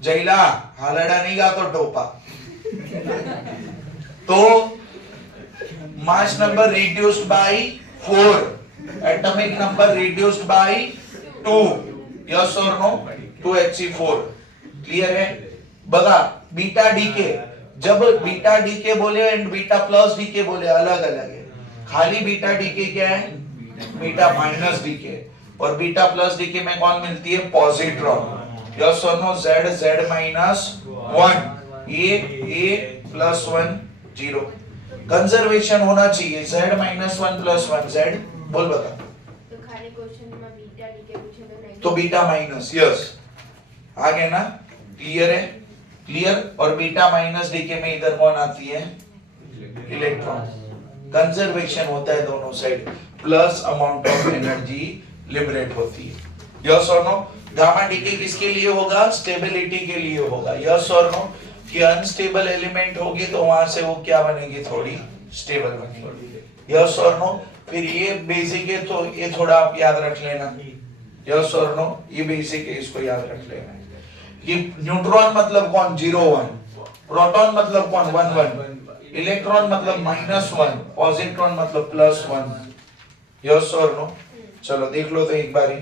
जैला हालड़ा नहीं गा तो टोपा। तो mass number reduced by 4, atomic number reduced by 2। Yes और नो? 2He4। क्लियर है? बगा बीटा डीके, जब बीटा डीके बोले एंड बीटा प्लस डीके बोले अलग अलग है। खाली बीटा डीके क्या है? Beta minus decay. और बीटा प्लस डीके में कौन मिलती है? पॉजिट्रॉन। यस और no? Z minus 1, A plus 1 0। Conservation होना चाहिए। Z माइनस 1 प्लस 1 Z बोल बता। तो खाली क्वेश्चन में बीटा डीके पूछे तो नहीं तो बीटा माइनस, यस आगे ना? क्लियर है? क्लियर। और बीटा माइनस डीके में इधर कौन आती है? इलेक्ट्रॉन। कंजर्वेशन होता है दोनों side, plus amount of energy liberate होती है। यस और नो? गामा डीके किसके लिए होगा? स्टेबिलिटी के लिए होगा। यस और नो? कि अनस्टेबल एलिमेंट होगी तो वहां से वो क्या बनेगी? थोड़ी स्टेबल बनेगी। यस और नो? फिर ये बेसिक है तो ये थोड़ा आप याद रख लेना। यस और नो? ये बेसिक है, इसको याद रख लेना। ये न्यूट्रॉन मतलब कौन? 0 1। प्रोटॉन मतलब कौन? 1 1। इलेक्ट्रॉन मतलब -1। पॉजिट्रॉन मतलब +1। यस और नो? चलो देख लो तो एक बारी।